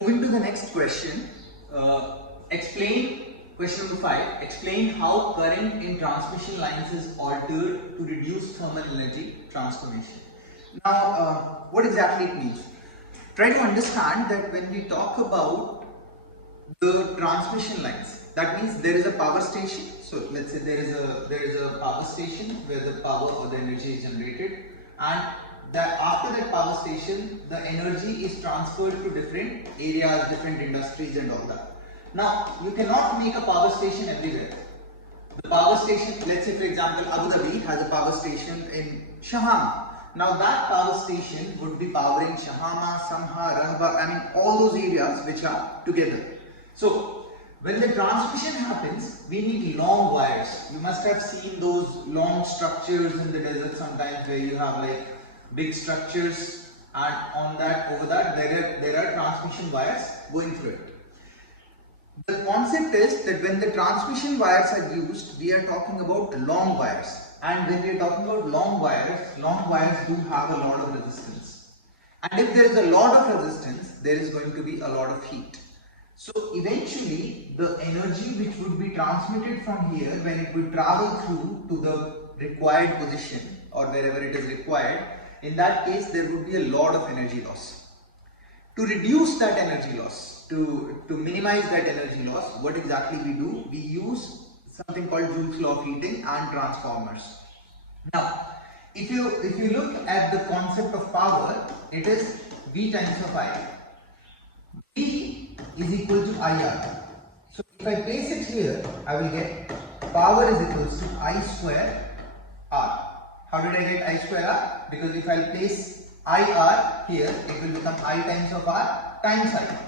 Moving to the next question, explain question number 5. Explain how current in transmission lines is altered to reduce thermal energy transformation. Now, what exactly it means? Try to understand that when we talk about the transmission lines, that means there is a power station. So let's say there is a power station where the power or the energy is generated, and that after that power station the energy is transferred to different areas, different industries and all that. Now you cannot make a power station everywhere. The power station, let's say for example Abu Dhabi has a power station in Shahama. Now that power station would be powering Shahama, Samha, Rahba, I mean all those areas which are together. So when the transmission happens, we need long wires. You must have seen those long structures in the desert sometimes where you have like big structures, and on that, over that there are transmission wires going through it. The concept is that when the transmission wires are used, we are talking about long wires, and when we are talking about long wires do have a lot of resistance, and if there is a lot of resistance, there is going to be a lot of heat. So eventually the energy which would be transmitted from here, when it would travel through to the required position or wherever it is required, in that case there would be a lot of energy loss. To reduce that energy loss, to minimize that energy loss, what exactly we do? We use something called Joule's law of heating and transformers. Now, if you look at the concept of power, it is V times of I. V is equal to IR. So if I place it here, I will get power is equals to I square R. How did I get I square R? Because if I place IR here, it will become I times of R times I.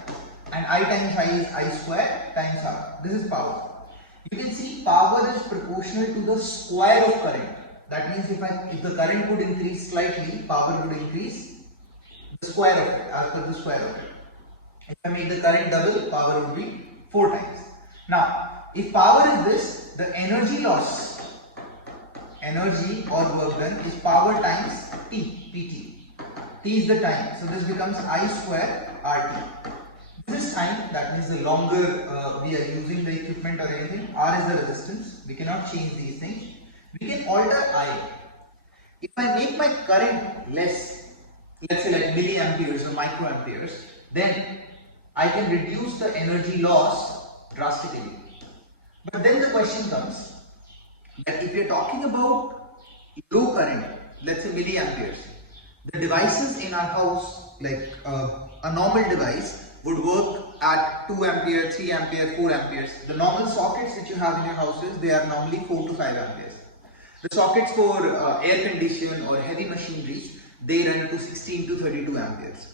And I times I is I square times R. This is power. You can see power is proportional to the square of current. That means if the current would increase slightly, power would increase the square of it, as per the square of it. If I make the current double, power would be 4 times. Now, if power is this, the energy loss, energy or work done is power times T, PT. T is the time, so this becomes I square RT. This is time, that means the longer we are using the equipment or anything, R is the resistance, we cannot change these things. We can alter I. If I make my current less, let's say like milliamperes or microamperes, then I can reduce the energy loss drastically. But then the question comes that if you're talking about low current, let's say milliamperes, the devices in our house, like a normal device, would work at 2 ampere, 3 ampere, 4 amperes. The normal sockets that you have in your houses, they are normally 4 to 5 amperes. The sockets for air condition or heavy machineries, they run to 16 to 32 amperes.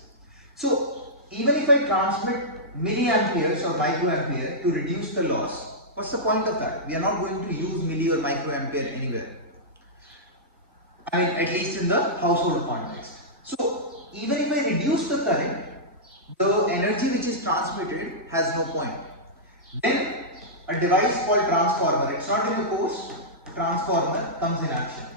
So even if I transmit milliamperes or microampere to reduce the loss, what's the point of that? We are not going to use milli or microampere anywhere. I mean, at least in the household context. So even if I reduce the current, the energy which is transmitted has no point. Then a device called transformer, it's not in the course, transformer comes in action.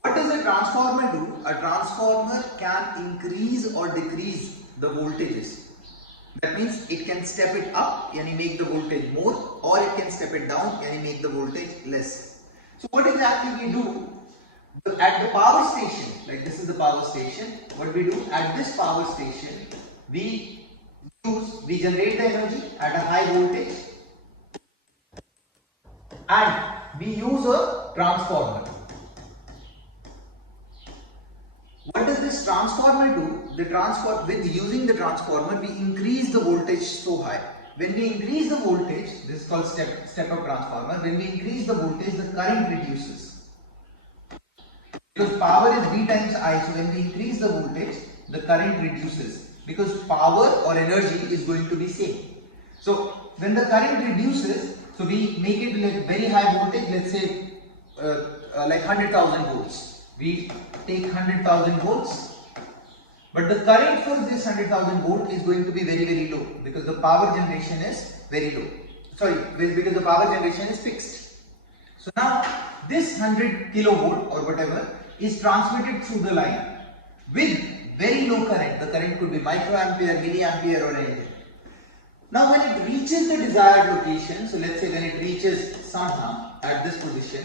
What does a transformer do? A transformer can increase or decrease the voltages. That means it can step it up and make the voltage more, or it can step it down and make the voltage less. So what exactly we do? At the power station, like this is the power station, what we do at this power station, we generate the energy at a high voltage and we use a transformer. What does this transformer do? Using the transformer, we increase the voltage so high. When we increase the voltage, this is called step-up transformer. When we increase the voltage, the current reduces. Because power is V times I, so when we increase the voltage, the current reduces. Because power or energy is going to be same. So when the current reduces, so we make it like very high voltage, let's say like 100,000 volts. We take 100,000 volts, but the current for this 100,000 volt is going to be very, very low because the power generation is very low. Because the power generation is fixed. So now this 100 kilovolt or whatever is transmitted through the line. When very low current. The current could be microampere, milliampere or anything. Now when it reaches the desired location, so let's say when it reaches somehow at this position,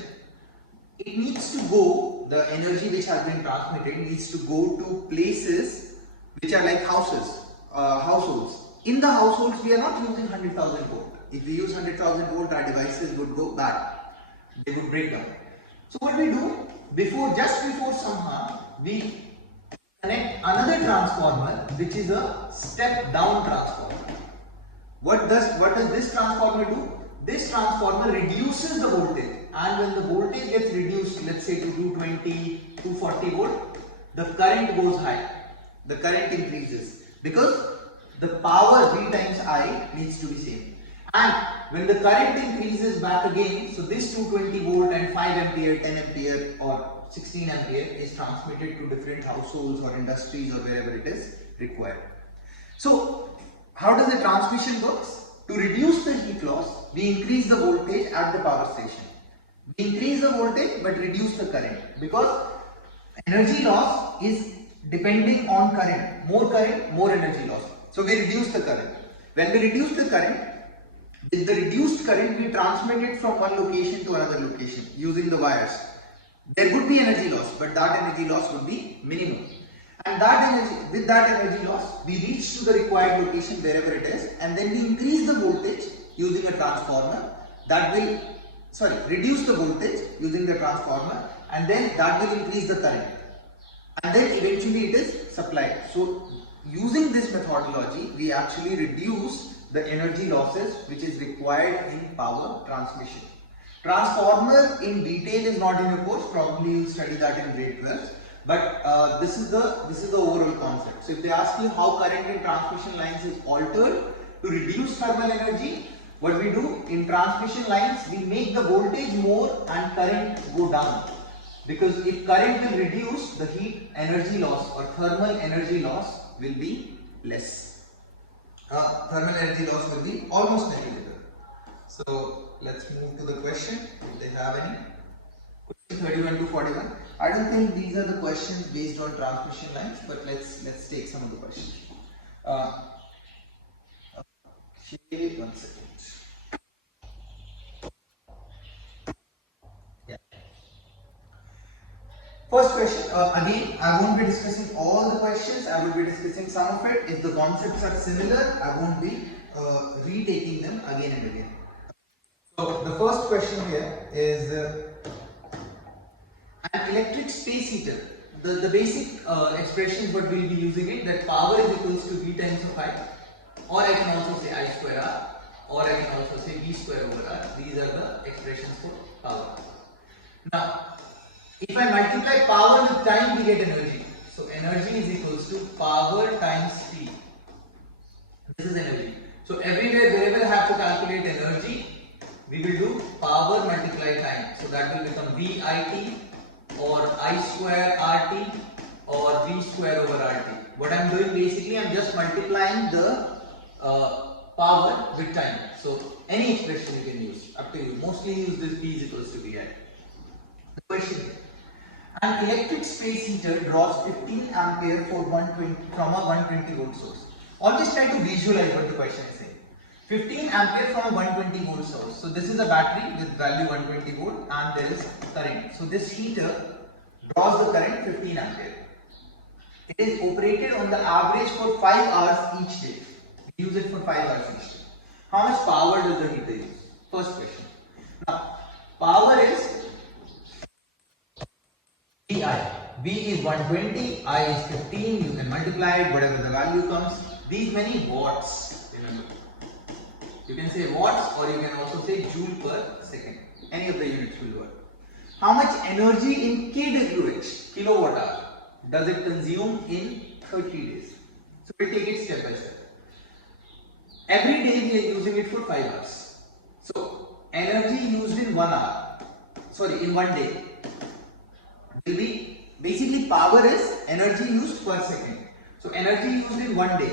it needs to go, the energy which has been transmitted needs to go to places which are like households. In the households, we are not using 100,000 volt. If we use 100,000 volt, our devices would go bad. They would break down. So what we do, just before somehow, we connect another transformer which is a step down transformer. What does this transformer do? This transformer reduces the voltage, and when the voltage gets reduced, let's say to 220, 240 volt, the current goes high. The current increases because the power V times I needs to be same. And when the current increases back again, so this 220 volt and 5 ampere, 10 ampere or 16 ampere is transmitted to different households or industries or wherever it is required. So how does the transmission works? To reduce the heat loss, we increase the voltage at the power station. We increase the voltage but reduce the current, because energy loss is depending on current. More current, more energy loss. So we reduce the current. When we reduce the current, with the reduced current, we transmit it from one location to another location using the wires. There would be energy loss, but that energy loss would be minimum. And with that energy loss, we reach to the required location wherever it is, and then we increase the voltage using a transformer that will, reduce the voltage using the transformer, and then that will increase the current. And then eventually it is supplied. So using this methodology, we actually reduce the energy losses which is required in power transmission. Transformer in detail is not in your course, probably you'll study that in grade 12. But this is the overall concept. So if they ask you how current in transmission lines is altered to reduce thermal energy, what we do in transmission lines, we make the voltage more and current go down. Because if current will reduce, the heat energy loss or thermal energy loss will be less. Thermal energy loss will be almost negligible. So let's move to the question if they have any. Question 31 to 41. I don't think these are the questions based on transmission lines, but let's take some of the questions. Okay, 1 second. Yeah. First question. Again, I won't be discussing all the questions. I will be discussing some of it. If the concepts are similar, I won't be retaking them again and again. So the first question here is an electric space heater. The basic expressions what we'll be using it, that power is equals to V times of I, or I can also say I square R, or I can also say V square over R. These are the expressions for power. Now, if I multiply power with time, we get energy. So energy is equals to power times speed. This is energy. So everywhere, wherever I have to calculate energy, we will do power multiply time. So that will become VIT or I square RT or V square over RT. What I am doing basically, I am just multiplying the power with time. So any expression you can use, up to you. Mostly use this P is equals to VI. The question is, an electric space heater draws 15 ampere from a 120 volt source. Always try to visualize what the question is saying. 15 ampere from a 120 volt source. So this is a battery with value 120 volt and there is current. So this heater draws the current 15 ampere. It is operated on the average for 5 hours each day. We use it for 5 hours each day. How much power does the heater use? First question. Now, power is VI. V is 120, I is 15. You can multiply it, whatever the value comes. These many watts, remember. You can say watts or you can also say joule per second. Any of the units will work. How much energy in kWh, kilowatt hour, does it consume in 30 days? So we'll take it step by step. Every day we are using it for 5 hours. So energy used in 1 hour, in 1 day, will be, basically power is energy used per second. So energy used in 1 day,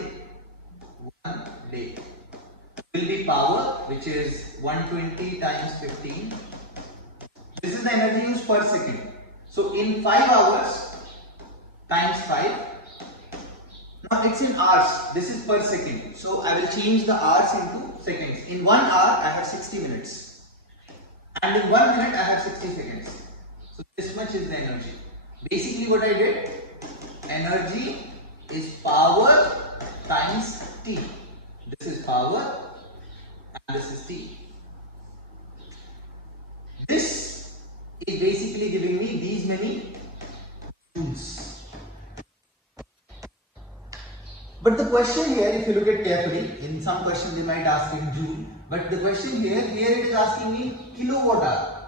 will be power, which is 120 times 15. This is the energy used per second. So in 5 hours times 5, Now it's in hours. This is per second. So I will change the hours into seconds. In 1 hour I have 60 minutes. And in 1 minute I have 60 seconds. So this much is the energy. Basically what I did, energy is power times T. This is power and this is T. This is basically giving me these many joules. But the question here, if you look at carefully, in some questions they might ask in joule, but the question here it is asking me kilowatt hour.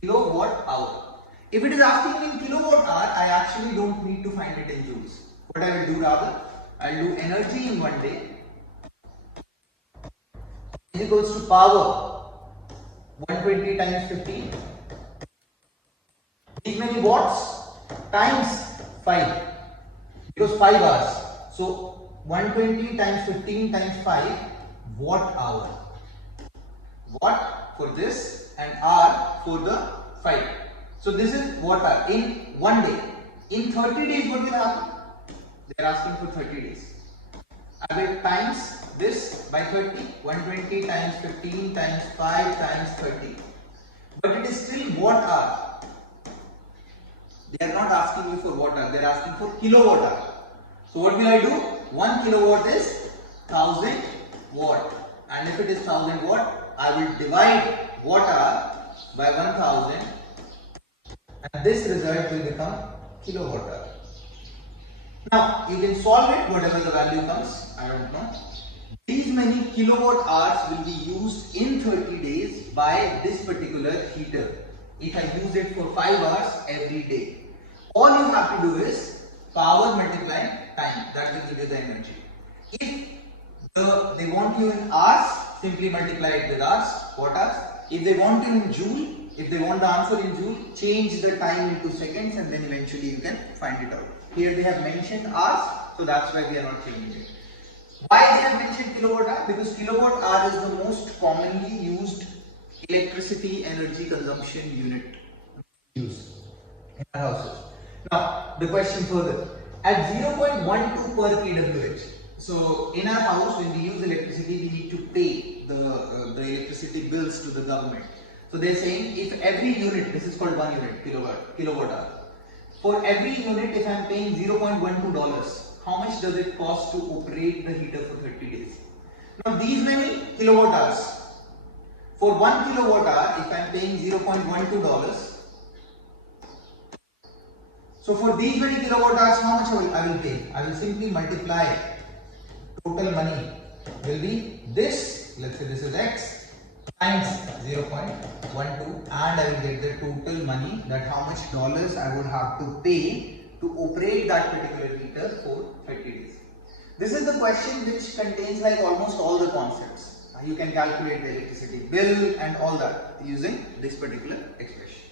Kilowatt hour. If it is asking me in kilowatt hour, I actually don't need to find it in joules. What I will do rather, I will do energy in 1 day is equals to power 120 times 15. These many watts times 5 because 5 hours. So 120 times 15 times 5 watt hour. Watt for this and hour for the 5. So this is watt hour in 1 day. In 30 days what will happen? They are asking for 30 days. I will times this by 30. 120 times 15 times 5 times 30. But it is still watt hour. They are not asking me for watt hour. They are asking for kilowatt hour. So what will I do? 1 kilowatt is 1000 watt. And if it is 1000 watt, I will divide watt hour by 1000. And this result will become kilowatt hour. Now you can solve it, whatever the value comes, I don't know. These many kilowatt hours will be used in 30 days by this particular heater. If I use it for 5 hours every day. All you have to do is power multiply time. That will give you the energy. If they want you in hours, simply multiply it with hours, watt hours. If they want you in joule, if they want the answer in joule, change the time into seconds and then eventually you can find it out. Here they have mentioned hours, so that's why we are not changing it. Why they have mentioned kilowatt hour? Because kilowatt hour is the most commonly used electricity energy consumption unit used in our houses. Now the question further, at 0.12 per kWh. So in our house when we use electricity we need to pay the electricity bills to the government. So they are saying if every unit, this is called 1 unit, kilowatt hour. For every unit, if I am paying $0.12, how much does it cost to operate the heater for 30 days? Now these many kilowatt hours, for 1 kilowatt hour, if I am paying $0.12, so for these many kilowatt hours, how much I will pay? I will simply multiply total money will be this, let's say this is X, times 0.12 and I will get the total money, that how much dollars I would have to pay to operate that particular heater for 30 days. This is the question which contains like almost all the concepts. You can calculate the electricity bill and all that using this particular expression.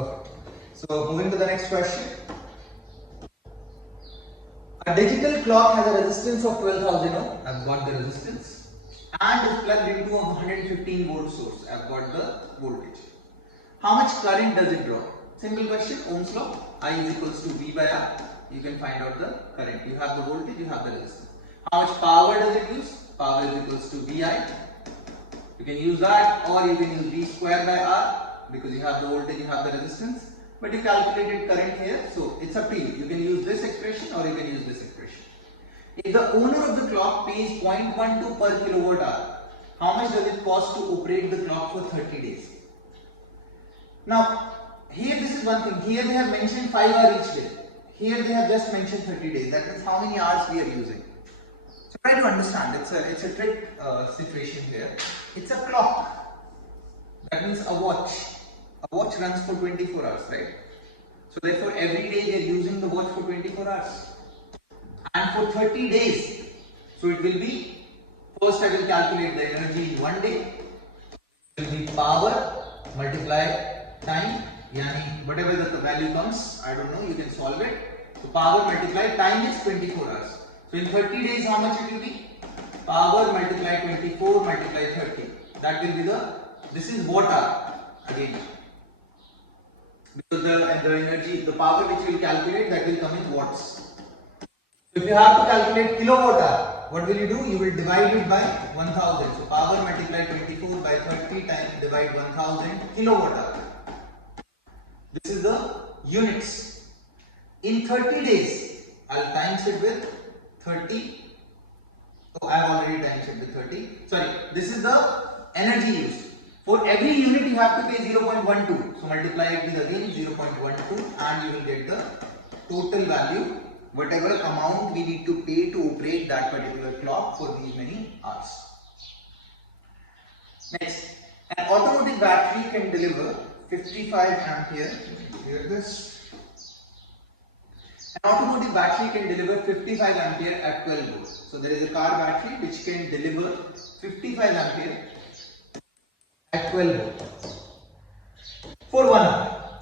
Okay. So moving to the next question. A digital clock has a resistance of 12,000 ohm. I've got the resistance. And is plugged into a 115 volt source. I've got the voltage. How much current does it draw? Simple question, Ohm's law. I is equals to V by R. You can find out the current. You have the voltage, you have the resistance. How much power does it use? Power is equals to VI. You can use that, or you can use V square by R because you have the voltage, you have the resistance. But you calculated current here, so it's up to you. You can use this expression or you can use this expression. If the owner of the clock pays 0.12 per kilowatt hour, how much does it cost to operate the clock for 30 days? Now, here this is one thing. Here they have mentioned 5 hours each day. Here they have just mentioned 30 days. That means how many hours we are using. So try to understand. It's a trick situation here. It's a clock. That means a watch. A watch runs for 24 hours, right? So therefore every day they are using the watch for 24 hours. And for 30 days, so it will be, first I will calculate the energy in 1 day, it will be power multiply time, yani whatever the value comes, I don't know, you can solve it. So power multiply time is 24 hours. So in 30 days how much it will be? Power multiply 24 multiply 30. That will be this is watt hour again. because the energy, the power which you will calculate, that will come in watts. So if you have to calculate kilowatt hour, what will you do? You will divide it by 1000. So power multiply 24 by 30 times divide 1000 kilowatt hour. This is the units. In 30 days, I'll times it with 30. So I have already times it with 30. Sorry, this is the energy used. For every unit you have to pay 0.12. So multiply it with again 0.12 and you will get the total value, whatever amount we need to pay to operate that particular clock for these many hours. Next, an automotive battery can deliver 55 ampere. Hear this. An automotive battery can deliver 55 ampere at 12 volts. So there is a car battery which can deliver 55 ampere at 12 volts for 1 hour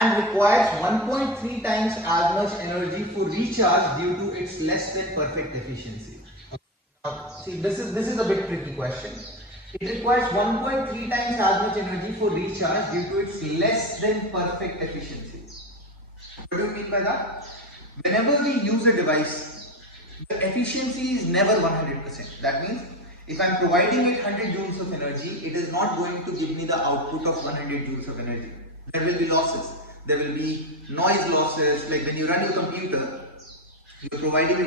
and requires 1.3 times as much energy for recharge due to its less than perfect efficiency. Now, see, this is a bit tricky question. It requires 1.3 times as much energy for recharge due to its less than perfect efficiency. What do you mean by that? Whenever we use a device, the efficiency is never 100%. That means if I am providing it 100 joules of energy, it is not going to give me the output of 100 joules of energy. There will be losses. There will be noise losses. Like when you run your computer, you are providing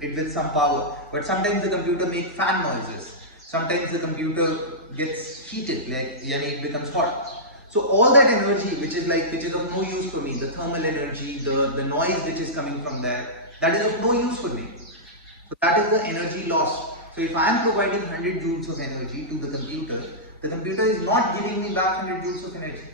it with some power, but sometimes the computer makes fan noises. Sometimes the computer gets heated, like it becomes hot. So all that energy which is of no use for me, the thermal energy, the noise which is coming from there, that is of no use for me. So that is the energy lost. So if I am providing 100 joules of energy to the computer is not giving me back 100 joules of energy.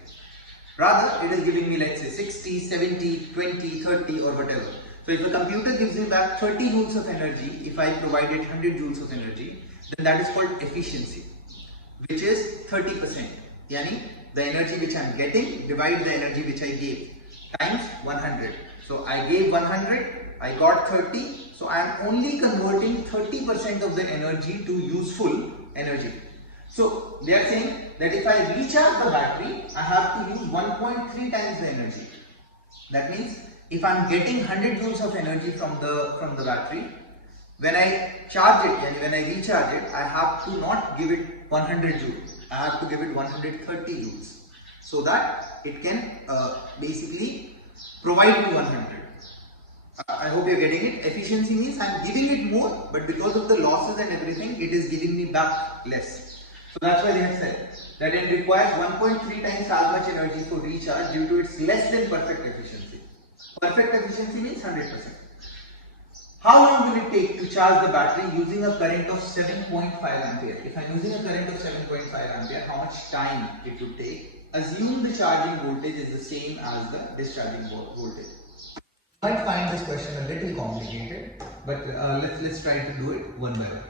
Rather, it is giving me, let's say, 60, 70, 20, 30 or whatever. So if a computer gives me back 30 joules of energy, if I provided 100 joules of energy, then that is called efficiency, which is 30%. Yani the energy which I am getting divide the energy which I gave times 100. So I gave 100, I got 30. So I am only converting 30% of the energy to useful energy. So they are saying that if I recharge the battery, I have to use 1.3 times the energy. That means if I am getting 100 joules of energy from the battery, when I charge it and when I recharge it, I have to not give it 100 joules. I have to give it 130 joules so that it can basically provide me 100. I hope you are getting it. Efficiency means I am giving it more, but because of the losses and everything, it is giving me back less. So that's why they have said that it requires 1.3 times as much energy for recharge due to its less than perfect efficiency. Perfect efficiency means 100%. How long will it take to charge the battery using a current of 7.5 ampere? If I am using a current of 7.5 ampere, how much time it would take? Assume the charging voltage is the same as the discharging voltage. You might find this question a little complicated, but let's try to do it one by one.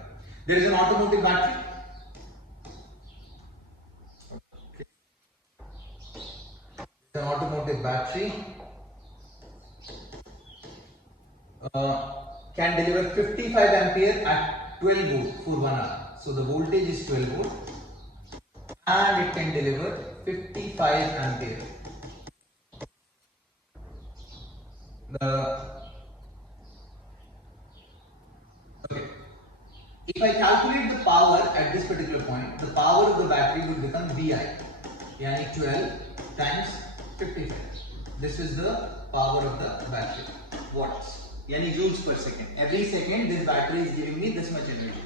There is an automotive battery. Okay. An automotive battery can deliver 55 ampere at 12 volt for 1 hour. So the voltage is 12 volt and it can deliver 55 ampere. Okay. If I calculate the power at this particular point, the power of the battery would become VI, yani 12 times 55. This is the power of the battery, watts, yani joules per second. Every second this battery is giving me this much energy.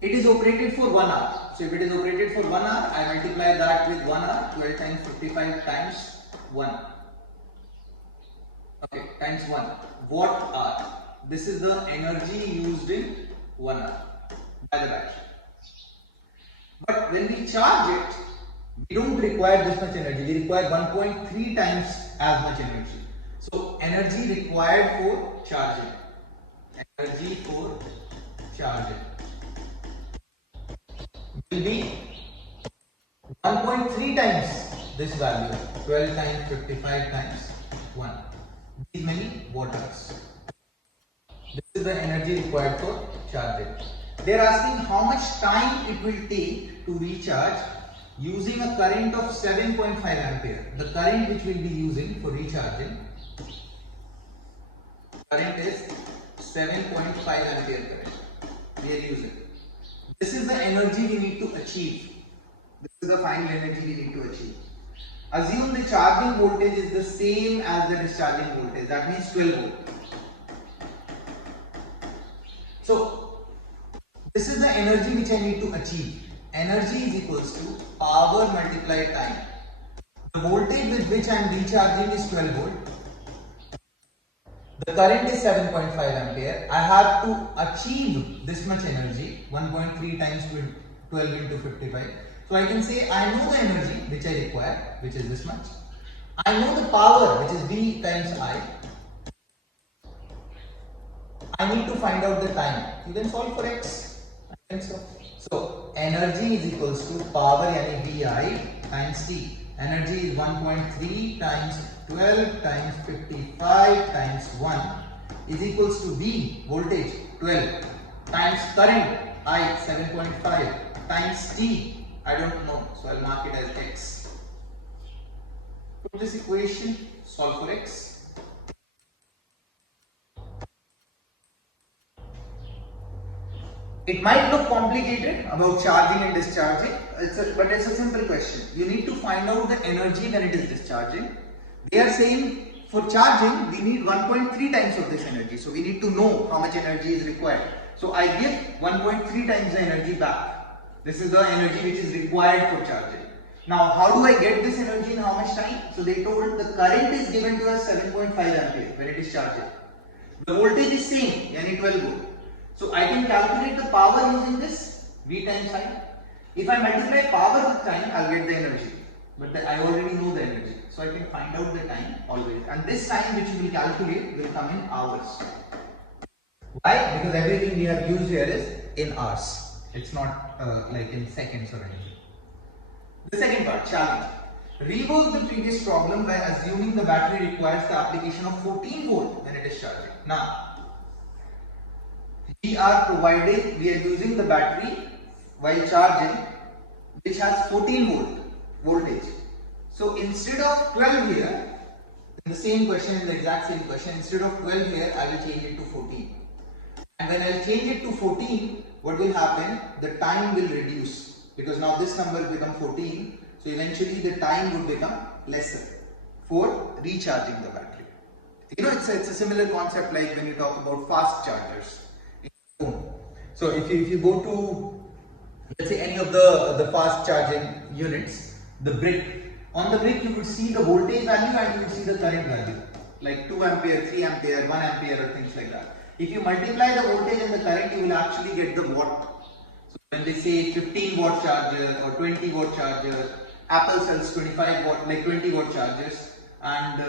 It is operated for 1 hour. So if it is operated for 1 hour, I multiply that with 1 hour, 12 times 55 times 1. Okay, times 1. Watt hour. This is the energy used in 1 hour by the battery. But when we charge it, we don't require this much energy. We require 1.3 times as much energy. So energy required for charging. Energy for charging will be 1.3 times this value, 12 times 55 times 1. These many watt hours. This is the energy required for charging. They are asking how much time it will take to recharge using a current of 7.5 ampere. The current which we'll be using for recharging, current is 7.5 ampere current we are using. This is the energy we need to achieve. This is the final energy we need to achieve. Assume the charging voltage is the same as the discharging voltage, that means 12 volt. So this is the energy which I need to achieve. Energy is equals to power multiplied time. The voltage with which I am recharging is 12 volt. The current is 7.5 ampere. I have to achieve this much energy, 1.3 times 12 into 55. So I can say I know the energy which I require, which is this much. I know the power, which is V times I. I need to find out the time. You can solve for X. I think so. So energy is equals to power yani VI times T. Energy is 1.3 times 12 times 55 times 1 is equals to V, voltage 12, times current I 7.5 times T, I don't know, so I'll mark it as X. Put this equation, solve for X. It might look complicated about charging and discharging, but it's a simple question. You need to find out the energy when it is discharging. They are saying for charging, we need 1.3 times of this energy. So we need to know how much energy is required. So I give 1.3 times the energy back. This is the energy which is required for charging. Now, how do I get this energy in how much time? So they told the current is given to us 7.5 ampere when it is charging. The voltage is same, yani 12 volt. So I can calculate the power using this V times I. If I multiply power with time, I'll get the energy. But I already know the energy. So I can find out the time always. And this time which you will calculate will come in hours. Why? Because everything we have used here is in hours. It's not like in seconds or anything. The second part, challenge. Rework the previous problem by assuming the battery requires the application of 14 volt when it is charging. Now, we are using the battery while charging which has 14 volt voltage. So instead of 12 here, in the same question, in the exact same question, instead of 12 here, I will change it to 14. And when I change it to 14, what will happen? The time will reduce because now this number will become 14. So eventually the time would become lesser for recharging the battery. You know, it's a similar concept like when you talk about fast chargers. So if you go to, let's say, any of the fast charging units, the brick, on the brick you could see the voltage value and you could see the current value, like 2 ampere, 3 ampere, 1 ampere or things like that. If you multiply the voltage and the current, you will actually get the watt. So when they say 15 watt charger or 20 watt charger, Apple sells 25 watt, like 20 watt chargers, and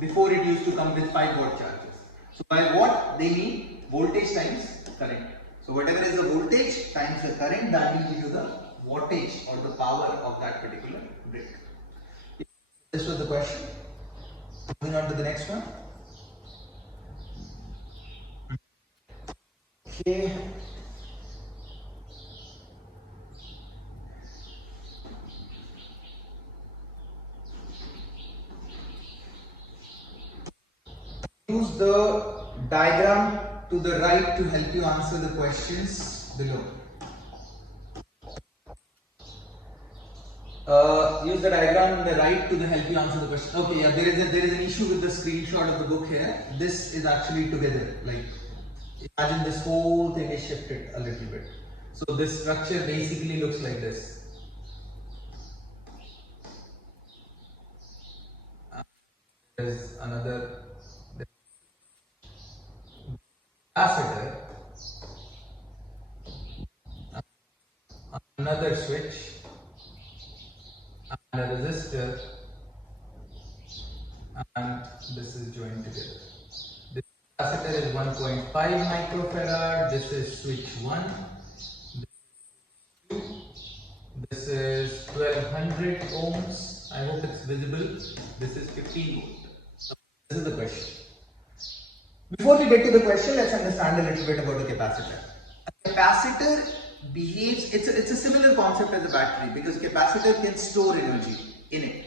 before it used to come with 5 watt chargers. So by watt they mean voltage times current. So whatever is the voltage times the current, that will give you the wattage or the power of that particular brick. This was the question. Moving on to the next one. Okay. Use the diagram to the right to help you answer the questions below. Use the diagram on the right to help you answer the question. Okay, yeah, there is an issue with the screenshot of the book here. This is actually together. Like, imagine this whole thing is shifted a little bit. So this structure basically looks like this. There's another capacitor, another switch, and a resistor, and this is joined together. This capacitor is 1.5 microfarad, this is switch 1, this is 1200 ohms, I hope it's visible, this is 15 volt. So this is the question. Before we get to the question, let's understand a little bit about the capacitor. A capacitor behaves, it's a similar concept as a battery because capacitor can store energy in it.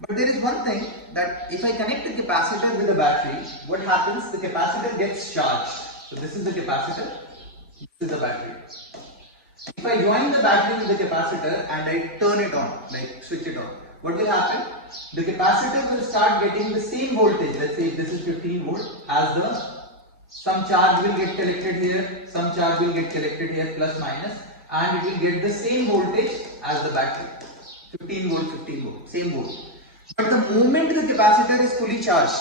But there is one thing that if I connect the capacitor with a battery, what happens? The capacitor gets charged. So this is the capacitor, this is the battery. If I join the battery with the capacitor and I turn it on, like switch it on, what will happen? The capacitor will start getting the same voltage. Let's say if this is 15 volt, as some charge will get collected here, some charge will get collected here, plus minus, and it will get the same voltage as the battery. 15 volt, same volt. But the moment the capacitor is fully charged,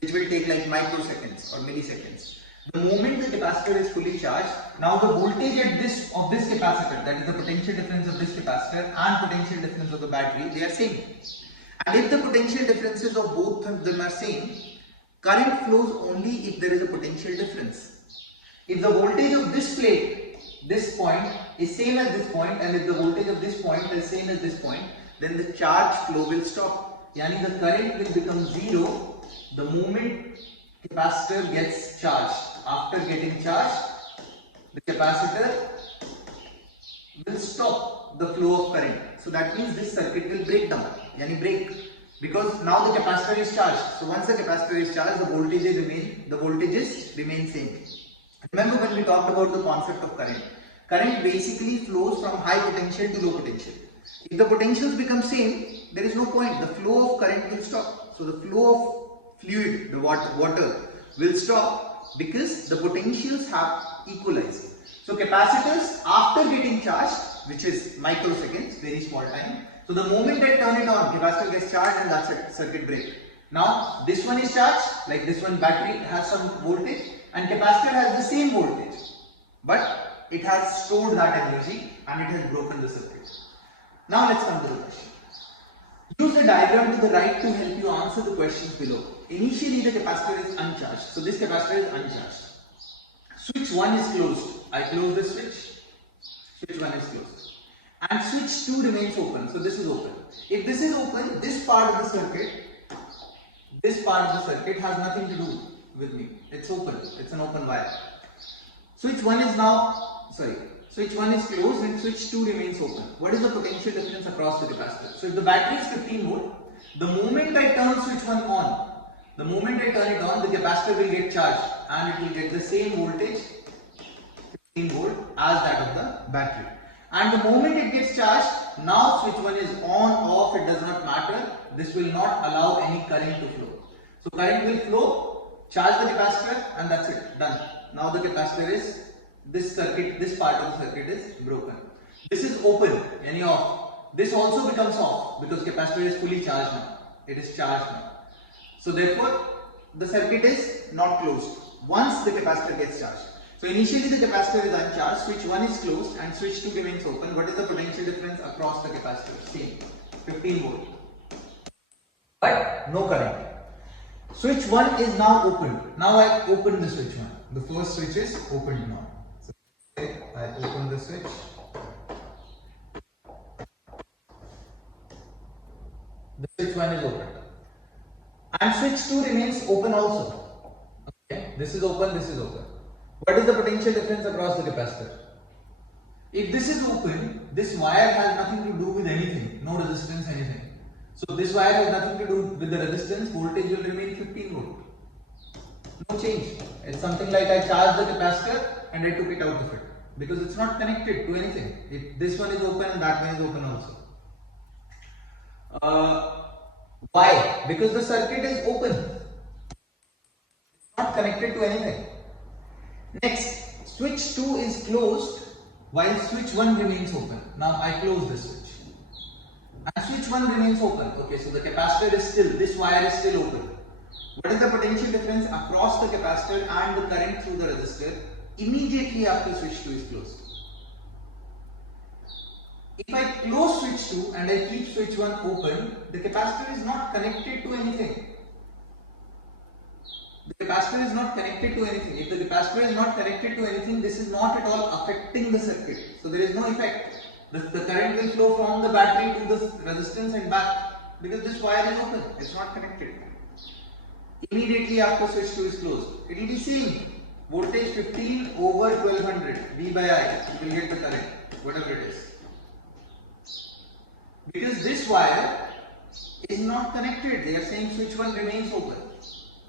which will take like microseconds or milliseconds, the moment the capacitor is fully charged, now the voltage at this capacitor, that is the potential difference of this capacitor and potential difference of the battery, they are same. And if the potential differences of both of them are same, current flows only if there is a potential difference. If the voltage of this plate, this point, is same as this point, and if the voltage of this point is same as this point, then the charge flow will stop. Yani the current will become zero the moment capacitor gets charged. After getting charged, the capacitor will stop the flow of current. So that means this circuit will break down, yani break, because now the capacitor is charged. So once the capacitor is charged, the voltages remain same. Remember when we talked about the concept of current. Current basically flows from high potential to low potential. If the potentials become same, there is no point. The flow of current will stop. So the flow of fluid, the water, will stop because the potentials have equalized. So capacitors, after getting charged, which is microseconds, very small time. So the moment I turn it on, capacitor gets charged and that's it, circuit break. Now this one is charged, like this one battery has some voltage and capacitor has the same voltage. But it has stored that energy and it has broken the circuit. Now let's come to the question. Use the diagram to the right to help you answer the questions below. Initially the capacitor is uncharged. So this capacitor is uncharged. Switch 1 is closed. I close the switch. Switch 1 is closed. And switch 2 remains open. So this is open. If this is open, this part of the circuit has nothing to do with me. It's open. It's an open wire. Switch 1 is closed and switch 2 remains open. What is the potential difference across the capacitor? So if the battery is 15 volt, the moment I turn switch 1 on, the moment I turn it on, the capacitor will get charged and it will get the same voltage, 15 volt, as that of the battery. And the moment it gets charged, now switch 1 is on, off, it does not matter. This will not allow any current to flow. So current will flow, charge the capacitor, and that's it, done. Now the capacitor is, this part of the circuit is broken. This is open, yani off. This also becomes off because capacitor is fully charged now. It is charged now. So therefore, the circuit is not closed once the capacitor gets charged. So initially the capacitor is uncharged, switch 1 is closed and switch 2 remains open. What is the potential difference across the capacitor? Same, 15 volt. But no current. Switch 1 is now open. Now I open the switch 1. The first switch is opened now. So I open the switch. The switch 1 is open. And switch 2 remains open also. Okay, this is open, this is open. What is the potential difference across the capacitor? If this is open, this wire has nothing to do with anything, no resistance, anything. So this wire has nothing to do with the resistance, voltage will remain 15 volt. No change. It's something like I charged the capacitor and I took it out of it. Because it's not connected to anything. If this one is open and that one is open also. Why? Because the circuit is open. It's not connected to anything. Next, switch 2 is closed while switch 1 remains open. Now I close this switch. And switch 1 remains open. Okay, so the capacitor is still, this wire is still open. What is the potential difference across the capacitor and the current through the resistor immediately after switch 2 is closed? If I close switch 2 and I keep switch 1 open, the capacitor is not connected to anything. The capacitor is not connected to anything. If the capacitor is not connected to anything, this is not at all affecting the circuit. So there is no effect. The current will flow from the battery to the resistance and back because this wire is open. It's not connected. Immediately after switch 2 is closed, it will be same. voltage 15 over 1200 V by I, you will get the current, whatever it is. Because this wire is not connected, they are saying switch 1 remains open.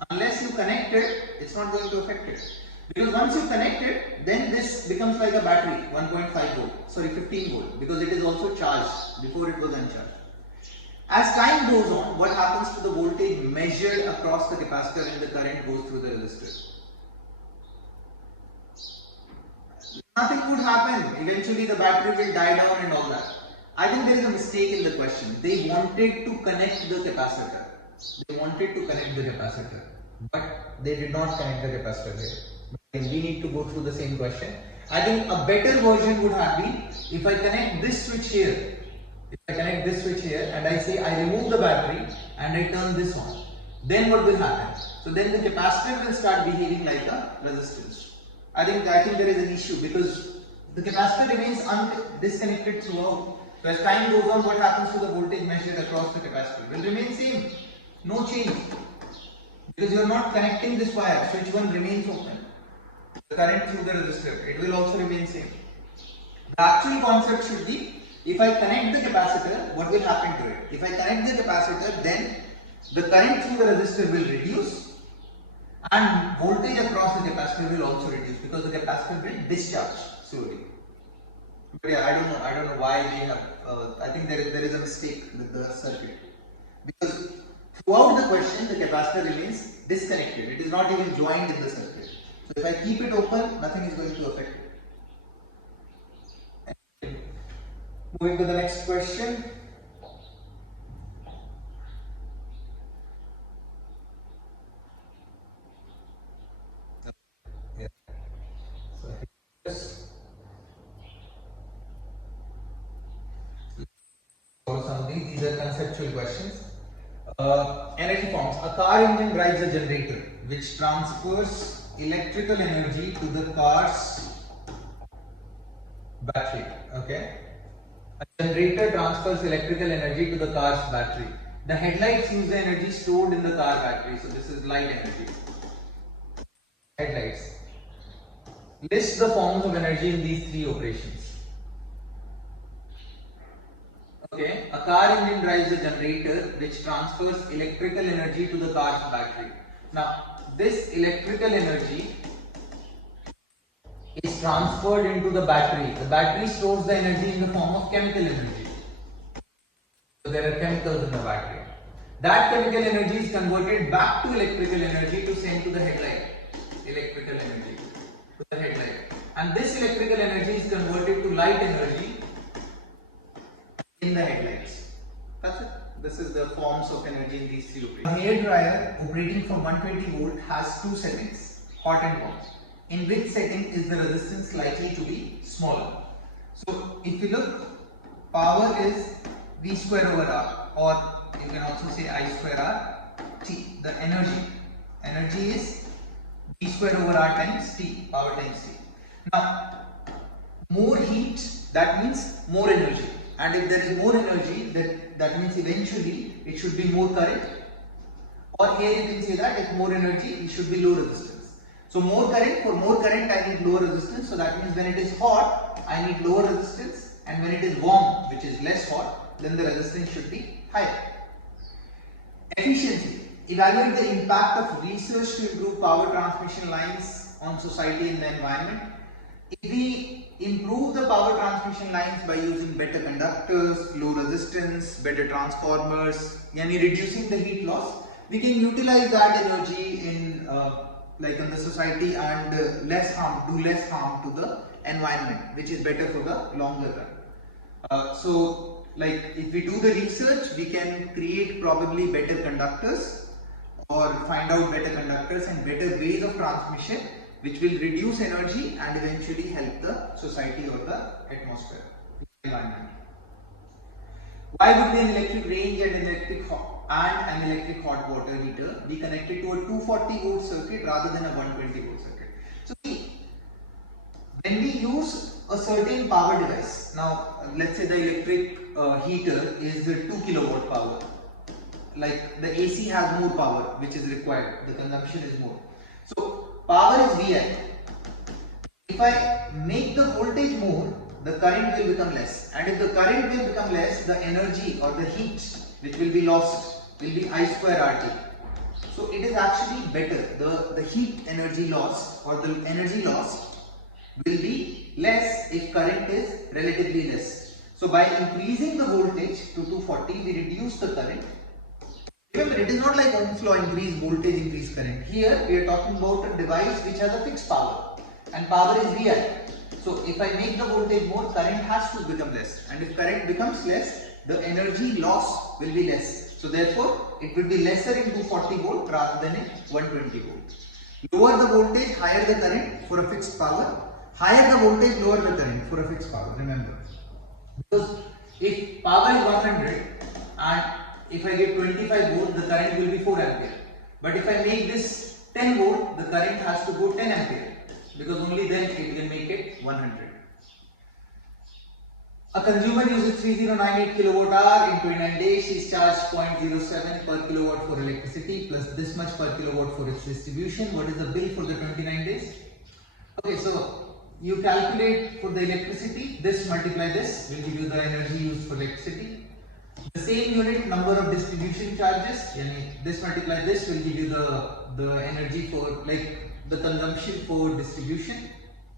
Unless you connect it, it's not going to affect it. Because once you connect it, then this becomes like a battery, 1.5 volt, sorry 15 volt, because it is also charged, before it was uncharged. As time goes on, what happens to the voltage measured across the capacitor when the current goes through the resistor? Nothing would happen. Eventually the battery will die down and all that. I think there is a mistake in the question. They wanted to connect the capacitor. But they did not connect the capacitor here. But we need to go through the same question. I think a better version would have been if I connect this switch here. And I say I remove the battery and I turn this on. Then what will happen? So then the capacitor will start behaving like a resistance. I think there is an issue because the capacitor remains disconnected throughout. So as time goes on, what happens to the voltage measured across the capacitor? Will remain same. No change. Because you are not connecting this wire. Switch 1 remains open. The current through the resistor, it will also remain same. The actual concept should be, if I connect the capacitor, what will happen to it? If I connect the capacitor, then the current through the resistor will reduce and voltage across the capacitor will also reduce because the capacitor will discharge slowly. But yeah, I don't know why they have, I think there is a mistake with the circuit. Because throughout the question, the capacitor remains disconnected. It is not even joined in the circuit. So if I keep it open, nothing is going to affect it. Moving to the next question. Yeah. So here's some of these are conceptual questions. Energy forms. A car engine drives a generator which transfers electrical energy to the car's battery. Okay. A generator transfers electrical energy to the car's battery. The headlights use the energy stored in the car battery. So this is light energy. Headlights. List the forms of energy in these three operations. Okay, a car engine drives a generator which transfers electrical energy to the car's battery. Now, this electrical energy is transferred into the battery. The battery stores the energy in the form of chemical energy. So there are chemicals in the battery. That chemical energy is converted back to electrical energy to send to the headlight. Electrical energy to the headlight. And this electrical energy is converted to light energy in the headlights. That's it. This is the forms of energy in these three operations. A hair dryer operating from 120 volt has two settings, hot and cold. In which setting is the resistance likely to be smaller? So if you look, power is V square over R, or you can also say I square R T. The energy is V square over R times T, power times T. Now, more heat, that means more energy. And if there is more energy, that means eventually it should be more current. Or here you can say that if more energy, it should be low resistance. So more current, for more current I need lower resistance. So that means when it is hot, I need lower resistance. And when it is warm, which is less hot, then the resistance should be higher. Efficiency. Evaluate the impact of research to improve power transmission lines on society and the environment. If we improve the power transmission lines by using better conductors, low resistance, better transformers, yani reducing the heat loss, we can utilize that energy in like in the society and do less harm to the environment, which is better for the longer run. So like if we do the research, we can create probably better conductors or find out better conductors and better ways of transmission, which will reduce energy and eventually help the society or the atmosphere, environment. Why would an electric range and an electric hot water heater be connected to a 240 volt circuit rather than a 120 volt circuit? So see, when we use a certain power device, now let's say the electric heater is the 2 kilowatt power, like the AC has more power which is required, the consumption is more. So power is VI. If I make the voltage more, the current will become less, and if the current will become less, the energy or the heat which will be lost will be I square RT. So it is actually better, the heat energy loss or the energy lost will be less if current is relatively less. So by increasing the voltage to 240, we reduce the current. Remember, it is not like Ohm's law, increase voltage, increase current. Here we are talking about a device which has a fixed power, and power is VI. So if I make the voltage more, current has to become less, and if current becomes less, the energy loss will be less. So therefore, it will be lesser in 240 volt rather than in 120 volt. Lower the voltage, higher the current for a fixed power. Higher the voltage, lower the current for a fixed power. Remember, because if power is 100 and if I give 25 volt, the current will be 4 ampere. But if I make this 10 volt, the current has to go 10 ampere, because only then it will make it 100. A consumer uses 3098 kilowatt hour in 29 days. She is charged 0.07 per kilowatt for electricity plus this much per kilowatt for its distribution. What is the bill for the 29 days? Okay, so you calculate for the electricity, this multiply this will give you the energy used for electricity. The same unit number of distribution charges, this multiply this will give you the energy for, like, the consumption for distribution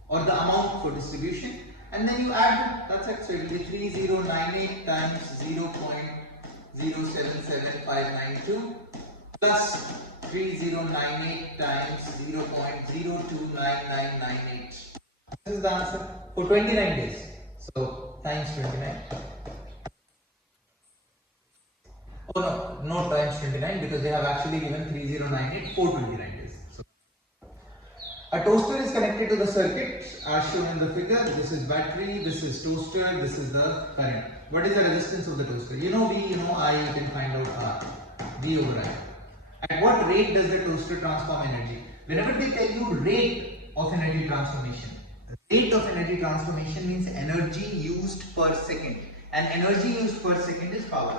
or the amount for distribution, and then you add, that's it. So it will be 3098 times 0.077592 plus 3098 times 0.029998. This is the answer for 29 days. So times 29. Oh no, not times 29, because they have actually given 3098 for 29 days. So, a toaster is connected to the circuit as shown in the figure. This is battery, this is toaster, this is the current. What is the resistance of the toaster? You know V, you know I, you can find out R. V over I. At what rate does the toaster transform energy? Whenever they tell you rate of energy transformation, rate of energy transformation means energy used per second, and energy used per second is power.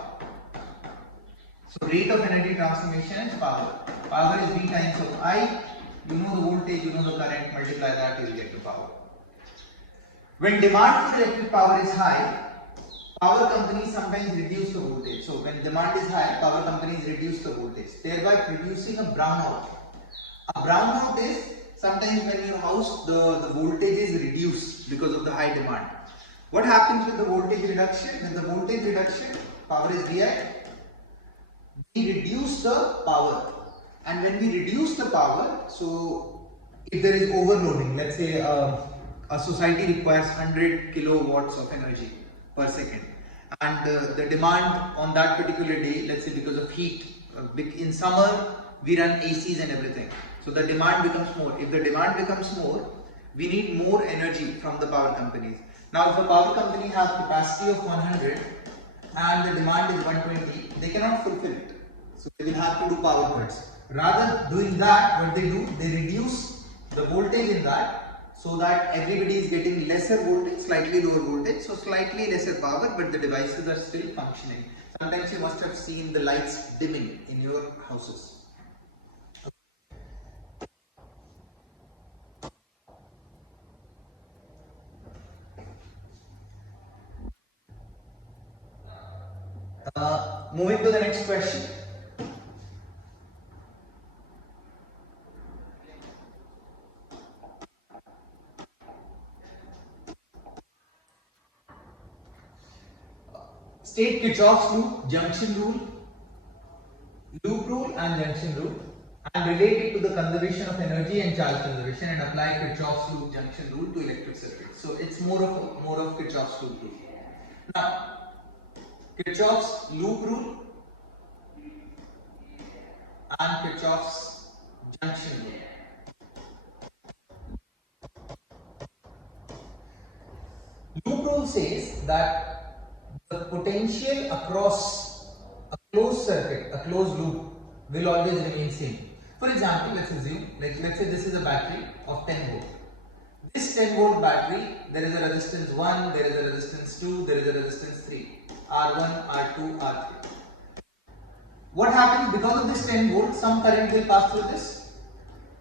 So rate of energy transformation is power. Power is V times of I. You know the voltage, you know the current, multiply that, you will get the power. When demand for electric power is high, power companies sometimes reduce the voltage. So when demand is high, power companies reduce the voltage, thereby producing a brownout. A brownout is sometimes when your house, the voltage is reduced because of the high demand. What happens with the voltage reduction? With the voltage reduction, power is VI. We reduce the power, and when we reduce the power, so if there is overloading, let's say a society requires 100 kilowatts of energy per second, and the demand on that particular day, let's say because of heat, in summer we run ACs and everything, so the demand becomes more. If the demand becomes more, we need more energy from the power companies. Now if a power company has capacity of 100 and the demand is 120, they cannot fulfill it. So they will have to do power cuts. Rather doing that, what they do, they reduce the voltage in that, so that everybody is getting lesser voltage, slightly lower voltage, so slightly lesser power, but the devices are still functioning. Sometimes you must have seen the lights dimming in your houses. Moving to the next question. State Kirchhoff's loop rule and junction rule, and relate it to the conservation of energy and charge conservation, and apply Kirchhoff's loop junction rule to electric circuits. So it's more of Kirchhoff's loop rule. Now, Kirchhoff's loop rule and Kirchhoff's junction rule. Loop rule says that the potential across a closed circuit, a closed loop, will always remain same. For example, let's assume, let's say this is a battery of 10 volt. This 10 volt battery, there is a resistance 1, there is a resistance 2, there is a resistance 3, R1, R2, R3. What happens because of this 10 volt, some current will pass through this.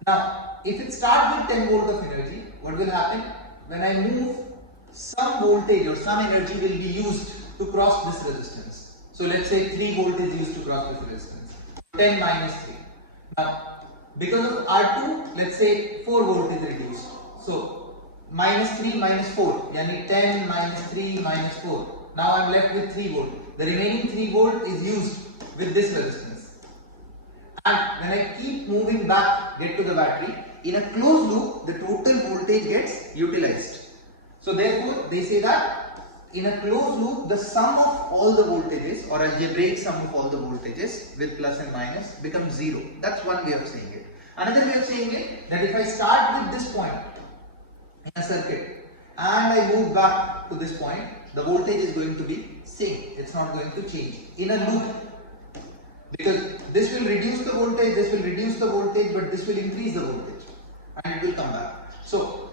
Now, if it starts with 10 volt of energy, what will happen? When I move, some voltage or some energy will be used to cross this resistance. So let's say 3 volt is used to cross this resistance. 10 minus 3. Now, because of R2, let's say 4 volt is reduced. So minus 3 minus 4, yani 10 minus 3 minus 4. Now I am left with 3 volt. The remaining 3 volt is used with this resistance. And when I keep moving back, get to the battery, in a closed loop, the total voltage gets utilized. So therefore, they say that in a closed loop, the sum of all the voltages or algebraic sum of all the voltages with plus and minus becomes 0. That's one way of saying it. Another way of saying it, that if I start with this point in a circuit and I move back to this point, the voltage is going to be same. It's not going to change in a loop. Because this will reduce the voltage, this will reduce the voltage, but this will increase the voltage and it will come back. So,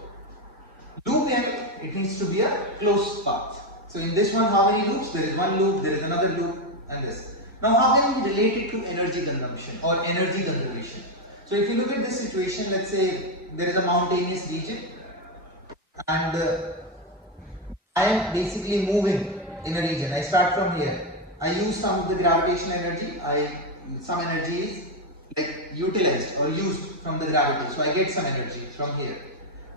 loop M, it needs to be a closed path. So, in this one, how many loops? There is one loop, there is another loop, and this. Now, how can we relate it to energy consumption or energy conservation? So, if you look at this situation, let's say there is a mountainous region and I am basically moving in a region. I start from here. I use some of the gravitational energy. Some energy is like utilized or used from the gravity. So I get some energy from here.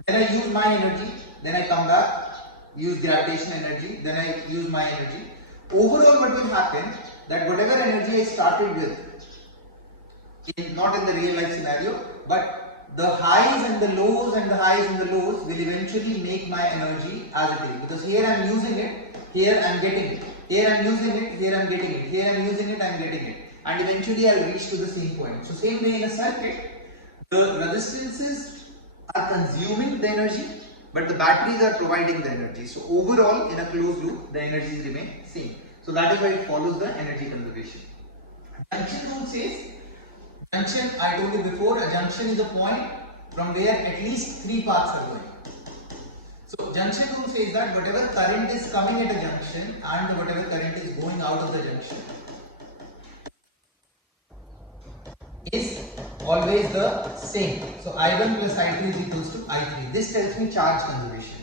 Then I use my energy. Then I come back, use gravitational energy. Then I use my energy. Overall, what will happen? That whatever energy I started with, not in the real life scenario, but the highs and the lows and the highs and the lows will eventually make my energy as it is. Because here I am using it, here I am getting it. Here I am using it, here I am getting it. Here I am using it, I am getting it. And eventually I will reach to the same point. So same way in a circuit, the resistances are consuming the energy, but the batteries are providing the energy. So overall, in a closed loop, the energies remain same. So that is why it follows the energy conservation. Junction rule says, junction, I told you before, a junction is a point from where at least 3 paths are going. So junction rule says that whatever current is coming at a junction and whatever current is going out of the junction is always the same. So I1 plus I2 is equals to I3. This tells me charge conservation.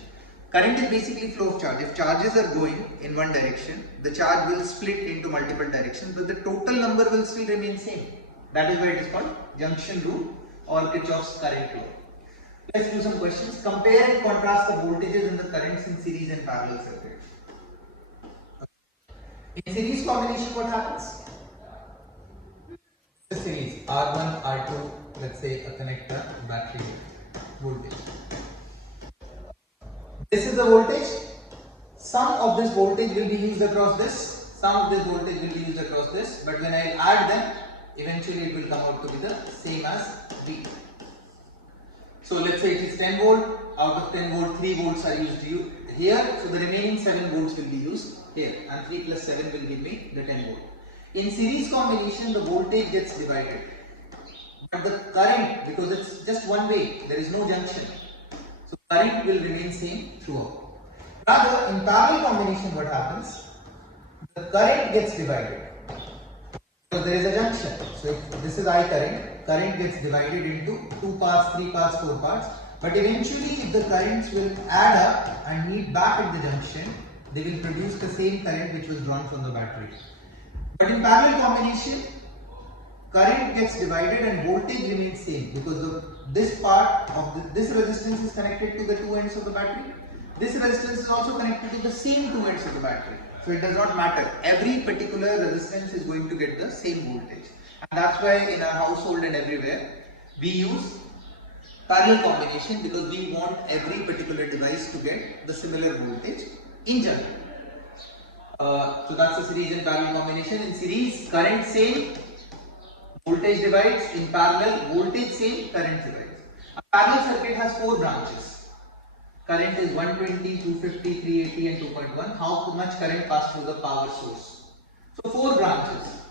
Current is basically flow of charge. If charges are going in one direction, the charge will split into multiple directions, but the total number will still remain same. That is why it is called junction rule or Kirchhoff's current law. Let's do some questions. Compare and contrast the voltages and the currents in series and parallel circuit. In series combination, what happens? The series R1, R2, let's say a connector, battery voltage. This is the voltage. Some of this voltage will be used across this. Some of this voltage will be used across this. But when I add them, eventually it will come out to be the same as V. So let's say it is 10 volt, out of 10 volt, 3 volts are used here, so the remaining 7 volts will be used here, and 3 plus 7 will give me the 10 volt. In series combination, the voltage gets divided, but the current, because it's just one way, there is no junction, so current will remain same throughout. Rather, in parallel combination, what happens? The current gets divided. So there is a junction. So if this is I current gets divided into 2 parts, 3 parts, 4 parts. But eventually, if the currents will add up and meet back at the junction, they will produce the same current which was drawn from the battery. But in parallel combination, current gets divided and voltage remains same because this part of this resistance is connected to the 2 ends of the battery. This resistance is also connected to the same 2 ends of the battery. So it does not matter. Every particular resistance is going to get the same voltage. And that's why in our household and everywhere, we use parallel combination because we want every particular device to get the similar voltage in general. So that's the series and parallel combination. In series, current same, voltage divides. In parallel, voltage same, current divides. A parallel circuit has 4 branches. Current is 120, 250, 380 and 2.1. How much current passes through the power source? So 4 branches.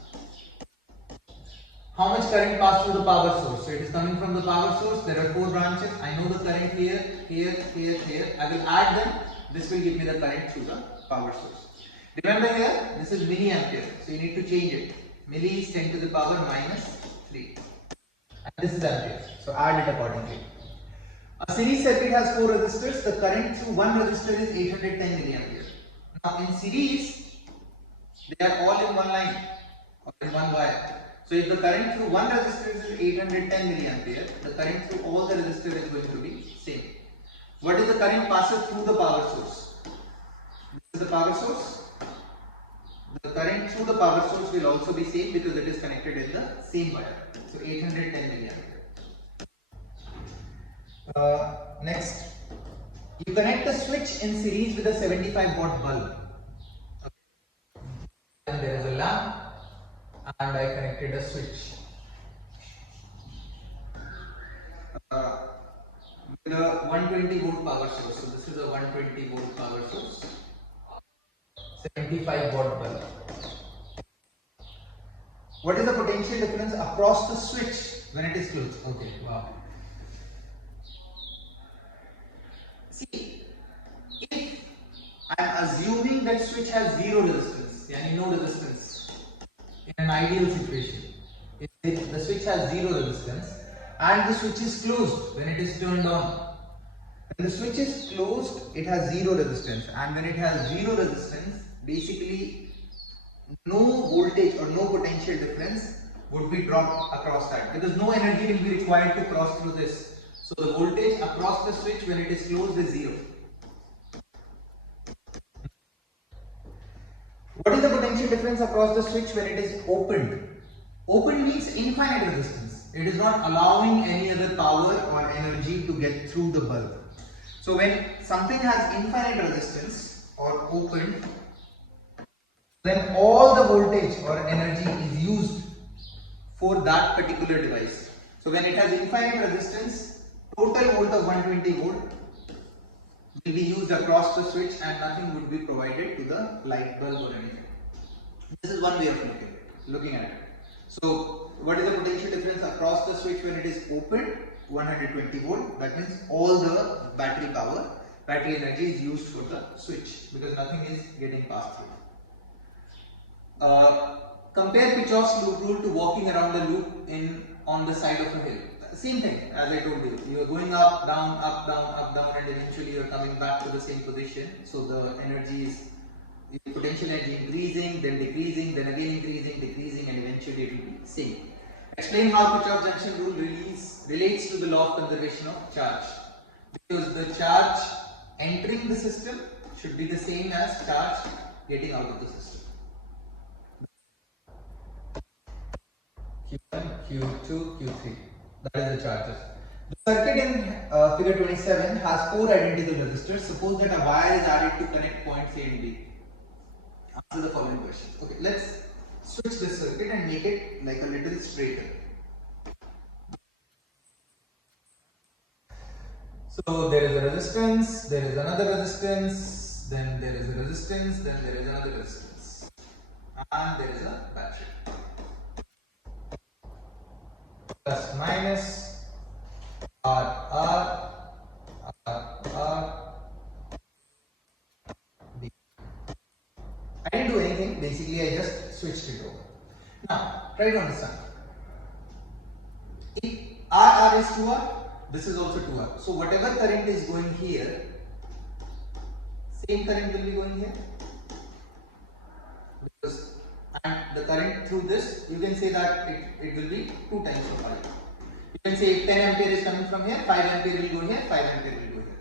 How much current passes through the power source? So it is coming from the power source. There are 4 branches. I know the current here, here, here, here. I will add them. This will give me the current through the power source. Remember here, this is milliampere. So you need to change it. Milli is 10 to the power minus 3. And this is ampere. So add it accordingly. A series circuit has 4 resistors. The current through one resistor is 810 milliampere. Now in series, they are all in one line or in one wire. So if the current through one resistor is 810 milliampere, the current through all the resistors is going to be same. What is the current passes through the power source? This is the power source. The current through the power source will also be same because it is connected in the same wire. So 810 milliampere. Next, you connect a switch in series with a 75 watt bulb. Okay. And there is a lamp, and I connected a switch with a 120 volt power source. So this is a 120 volt power source. 75 watt bulb. What is the potential difference across the switch when it is closed? Okay, wow. See, if I am assuming that switch has zero resistance, yani no resistance, in an ideal situation, if the switch has zero resistance and the switch is closed when it is turned on, when the switch is closed, it has zero resistance, and when it has zero resistance, basically no voltage or no potential difference would be dropped across that because no energy will be required to cross through this. So the voltage across the switch when it is closed is zero. What is the potential difference across the switch when it is opened? Open means infinite resistance. It is not allowing any other power or energy to get through the bulb. So when something has infinite resistance or opened, then all the voltage or energy is used for that particular device. So when it has infinite resistance, total volt of 120 volt will be used across the switch and nothing would be provided to the light bulb or anything. This is one way of looking at it. So what is the potential difference across the switch when it is open? 120 volt. That means all the battery energy is used for the switch because nothing is getting passed through. Compare Kirchhoff's loop rule to walking around the loop on the side of a hill. Same thing as I told you. You are going up, down, up, down, up, down, and eventually you are coming back to the same position. So the energy is potential energy increasing, then decreasing, then again increasing, decreasing, and eventually it will be same. Explain how Kirchhoff's junction rule relates to the law of conservation of charge. Because the charge entering the system should be the same as charge getting out of the system. Q1, Q2, Q3. That is the charges. The circuit in figure 27 has 4 identical resistors. Suppose that a wire is added to connect points A and B. Answer the following questions. Okay, let's switch this circuit and make it like a little straighter. So there is a resistance, there is another resistance, then there is a resistance, then there is another resistance, and there is a battery. Plus minus R B. I didn't do anything, basically I just switched it over. Now try to understand. If R is 2R, this is also 2R. So whatever current is going here, same current will be going here. And the current through this, you can say that it will be 2 times of I. You can say if 10 ampere is coming from here, 5 ampere will go here, 5 ampere will go here.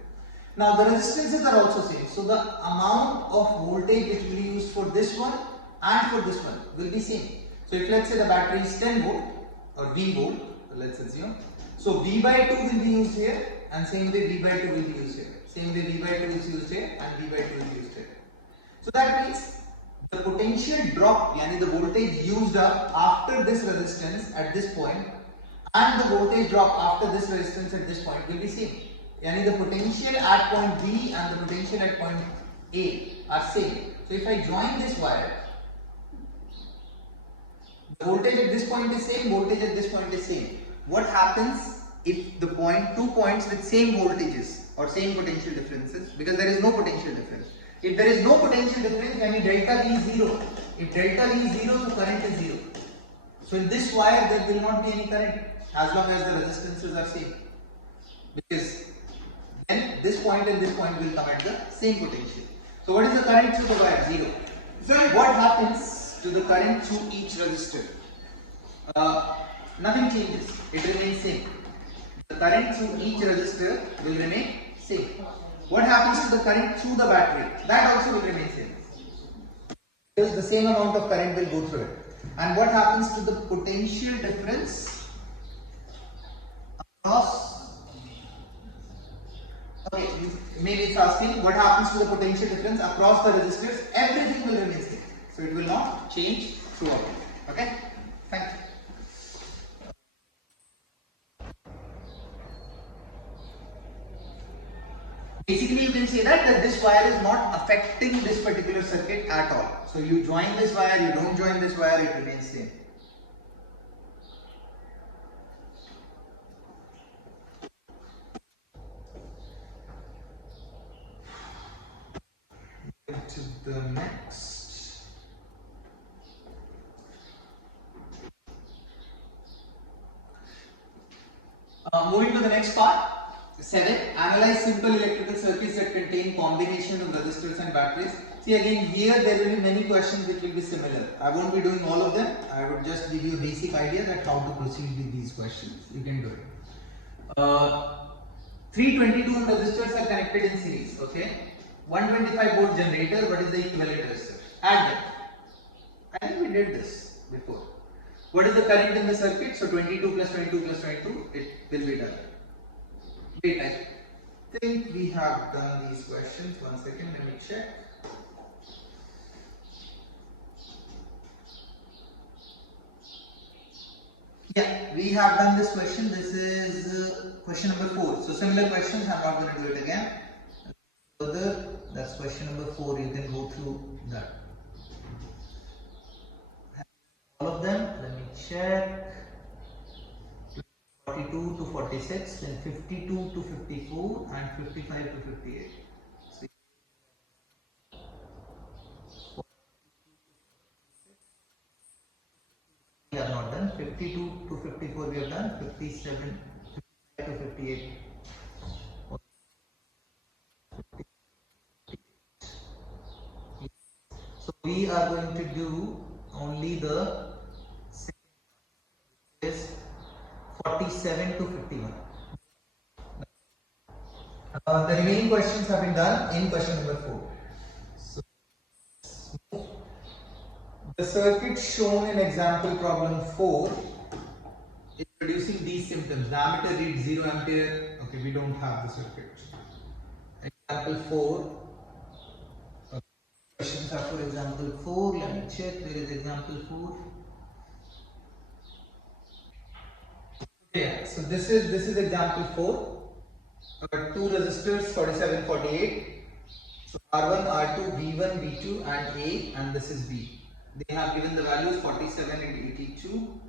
Now the resistances are also same. So the amount of voltage which will be used for this one and for this one will be same. So if let's say the battery is 10 volt or V volt, let's assume. So V by 2 will be used here and same way V by 2 will be used here. Same way V by 2 is used here and V by 2 will be used here. So that means the potential drop, yani the voltage used up after this resistance at this point and the voltage drop after this resistance at this point will be same. Yani the potential at point B and the potential at point A are same. So if I join this wire, the voltage at this point is same, voltage at this point is same. What happens if the two points with same voltages or same potential differences, because there is no potential difference. If there is no potential difference, then delta V is 0. If delta V is 0, so current is 0. So in this wire there will not be any current. as long as the resistances are same, because then this point and this point will come at the same potential. So what is the current through the wire? 0. So what happens to the current through each resistor? Nothing changes, it remains same. The current through each resistor will remain same. What happens to the current through the battery? That also will remain same. Because the same amount of current will go through it. And what happens to the potential difference across? Okay, maybe it's asking what happens to the potential difference across the resistors. Everything will remain same. So it will not change throughout. Okay? Thank you. Basically, you can say that this wire is not affecting this particular circuit at all. So you join this wire, you don't join this wire, it remains same. To the next. Moving to the next part. 7. Analyze simple electrical circuits that contain combination of resistors and batteries. See, again here there will be many questions which will be similar. I won't be doing all of them. I would just give you a basic idea that how to proceed with these questions. You can do it. 322 ohm resistors are connected in series. Okay. 125 volt generator. What is the equivalent resistor? Add them. I think we did this before. What is the current in the circuit? So 22 plus 22 plus 22. It will be done. Wait, I think we have done these questions. One second, let me check. Yeah, we have done this question. This is question number 4. So similar questions, I'm not going to do it again. Further, that's question number 4. You can go through that. All of them, let me check. 42 to 46, then 52 to 54, and 55 to 58. So we have not done. 52 to 54 we have done. 57 to 58. So we are going to do only the is 47 to 51. The remaining questions have been done in question number 4. So, the circuit shown in example problem 4 is producing these symptoms. The ammeter reads 0 ampere. Okay, we don't have the circuit. Example 4. Questions are for example 4. Let me check. There is example 4. Okay, so this is example 4. Two resistors 47, 48. So R1, R2, V1, V2 and A, and this is B. They have given the values 47 and 82.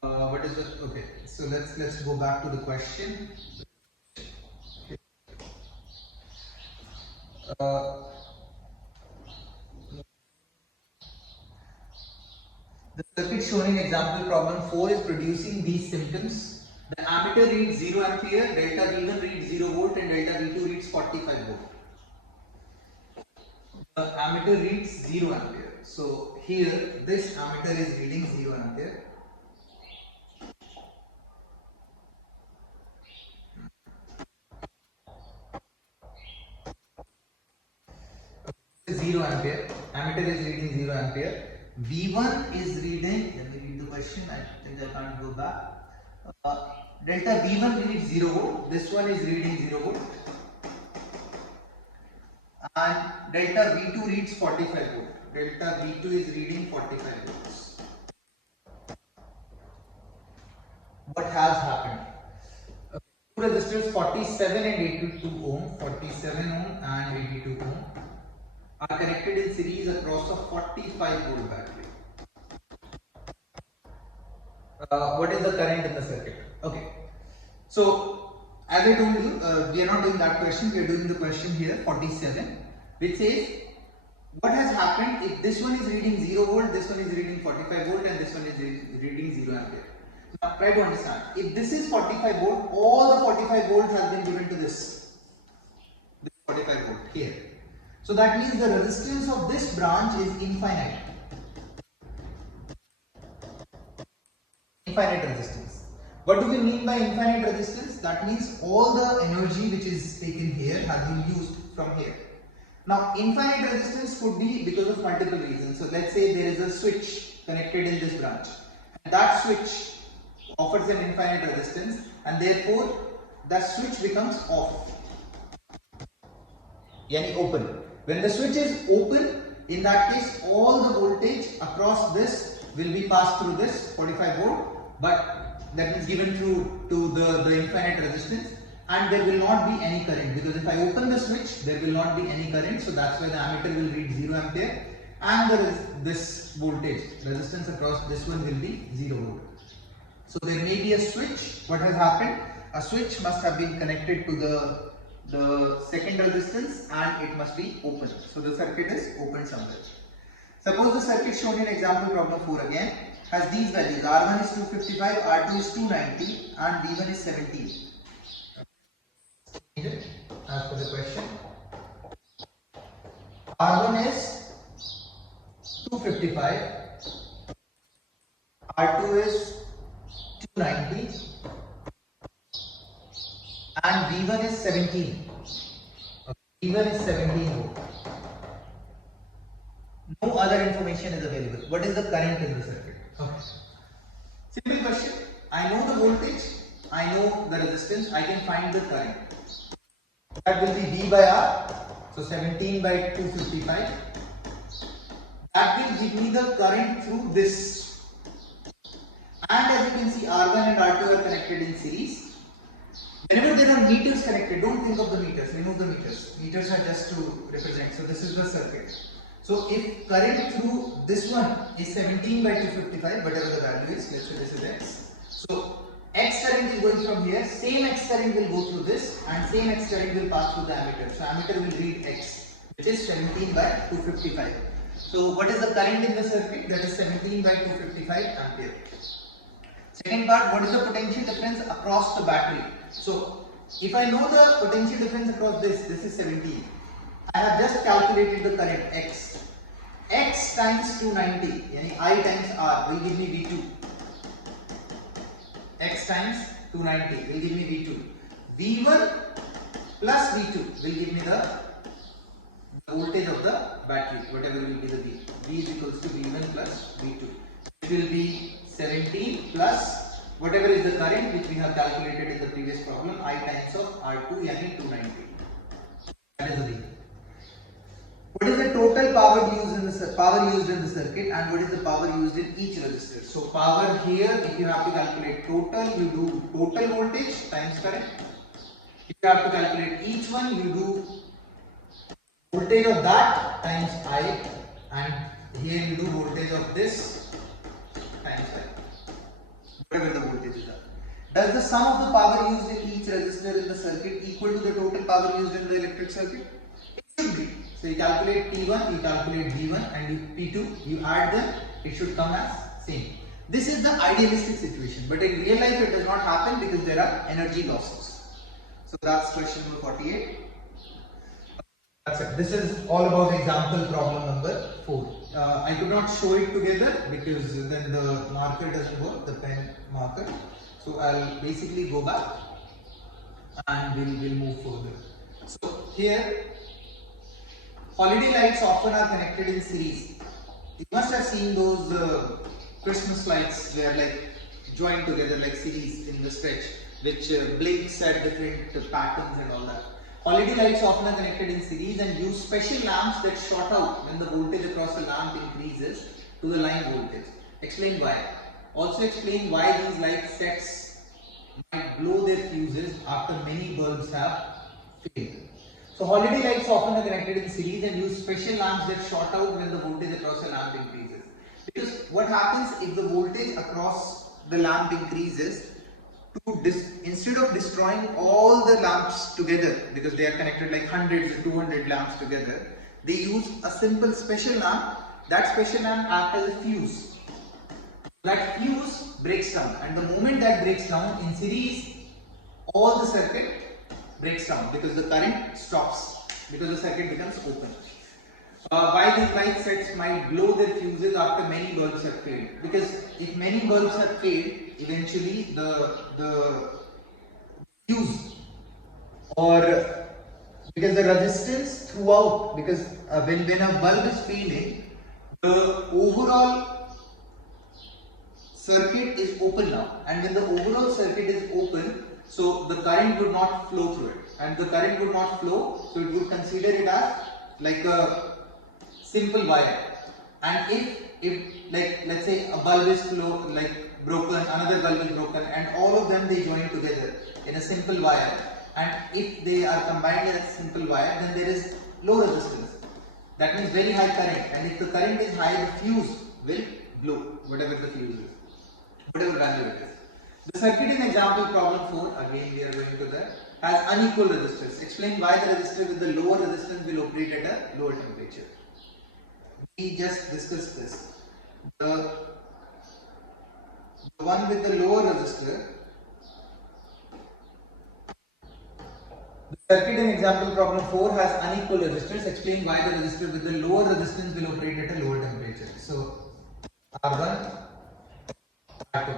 What is the okay? So let's go back to the question. The circuit shown in example problem 4 is producing these symptoms. The ammeter reads 0 ampere, delta V1 reads 0 volt, and delta V2 reads 45 volt. The ammeter reads 0 ampere. So here this ammeter is reading 0 ampere. Zero ampere. Ammeter is reading 0 ampere. V1 is reading. Let me read the question. I think I can't go back. Delta V1 reads 0 volt. This one is reading 0 volt. And delta V2 reads 45 volt. Delta V2 is reading 45 volts. What has happened? Two resistors 47 and 82 ohm, 47 ohm and 82 ohm are connected in series across a 45 volt battery. What is the current in the circuit? Okay. So, as I told you, we are not doing that question, we are doing the question here, 47, which says, what has happened if this one is reading 0 volt, this one is reading 45 volt, and this one is reading 0 ampere. Now try to understand. If this is 45 volt, all the 45 volts has been given to this 45 volt here. So that means the resistance of this branch is infinite. Infinite resistance. What do we mean by infinite resistance? That means all the energy which is taken here has been used from here. Now infinite resistance could be because of multiple reasons. So let's say there is a switch connected in this branch. And that switch offers an infinite resistance and therefore that switch becomes off. Yani open. When the switch is open, in that case all the voltage across this will be passed through this 45 volt, but that is given through to the infinite resistance, and there will not be any current, because if I open the switch there will not be any current, so that's why the ammeter will read 0 ampere and there is this voltage resistance across this one will be 0 volt. So there may be a switch. What has happened? A switch must have been connected to the second resistance and it must be open. So the circuit is open somewhere. Suppose the circuit shown in example problem 4 again has these values. R1 is 255, R2 is 290 and V1 is 17. As per the question, R1 is 255, R2 is 290 and V1 is 17. V1 is 17 volt. No other information is available. What is the current in the circuit? Okay. Simple question. I know the voltage, I know the resistance, I can find the current. That will be V by R. So 17 by 255. That will give me the current through this. And as you can see, R1 and R2 are connected in series. Whenever there are meters connected, don't think of the meters, remove the meters. Meters are just to represent. So this is the circuit. So if current through this one is 17 by 255, whatever the value is, let's say this is X. So X current is going from here, same X current will go through this and same X current will pass through the ammeter. So ammeter will read X, which is 17 by 255. So what is the current in the circuit? That is 17 by 255 ampere. Second part, what is the potential difference across the battery? So if I know the potential difference across this is 17. I have just calculated the current X. X times 290, yani I times R will give me V2. X times 290 will give me V2. V1 plus V2 will give me the voltage of the battery, whatever will be the V. V is equals to V1 plus V2. It will be 17 plus whatever is the current which we have calculated in the previous problem, I times of R2, yani 290. That is the V. What is the total power used in the circuit and what is the power used in each resistor? So power here, if you have to calculate total, you do total voltage times current. If you have to calculate each one, you do voltage of that times I, and here you do voltage of this times I. Whatever the voltages are. Does the sum of the power used in each resistor in the circuit equal to the total power used in the electric circuit? It should be. So you calculate P1, you calculate V1 and P2, you add them, it should come as same. This is the idealistic situation, but in real life it does not happen because there are energy losses. So that's question number 48. That's it. This is all about example problem number 4. I could not show it together because then the marker doesn't work, the pen marker. So I'll basically go back and we'll move further. So here, holiday lights often are connected in series. You must have seen those Christmas lights where like joined together like series in the stretch, which blinks at different patterns and all that. Holiday lights often are connected in series and use special lamps that short out when the voltage across the lamp increases to the line voltage. Explain why. Also explain why these light sets might blow their fuses after many bulbs have failed. So holiday lights often are connected in series and use special lamps that short out when the voltage across the lamp increases. Because what happens if the voltage across the lamp increases, instead of destroying all the lamps together, because they are connected like hundreds or 200 lamps together, they use a simple special lamp. That special lamp acts as a fuse. That fuse breaks down, and the moment that breaks down in series, all the circuit breaks down because the current stops, because the circuit becomes open. Why these light sets might blow their fuses after many bulbs have failed? Because if many bulbs have failed, eventually the fuse, or because the resistance throughout, because when a bulb is failing, the overall circuit is open now, and when the overall circuit is open, so the current would not flow through it, and the current would not flow, so it would consider it as like a simple wire. And if like let's say a bulb is broken, another bulb is broken, and all of them they join together in a simple wire, and if they are combined in a simple wire, then there is low resistance. That means very high current, and if the current is high, the fuse will blow, whatever the fuse is, whatever value it is. The circuit in example problem 4, again we are going to that, has unequal resistors. Explain why the resistor with the lower resistance will operate at a lower temperature. We just discussed this. The one with the lower resistor, the circuit in example problem 4 has unequal resistors. Explain why the resistor with the lower resistance will operate at a lower temperature. So R1, R2.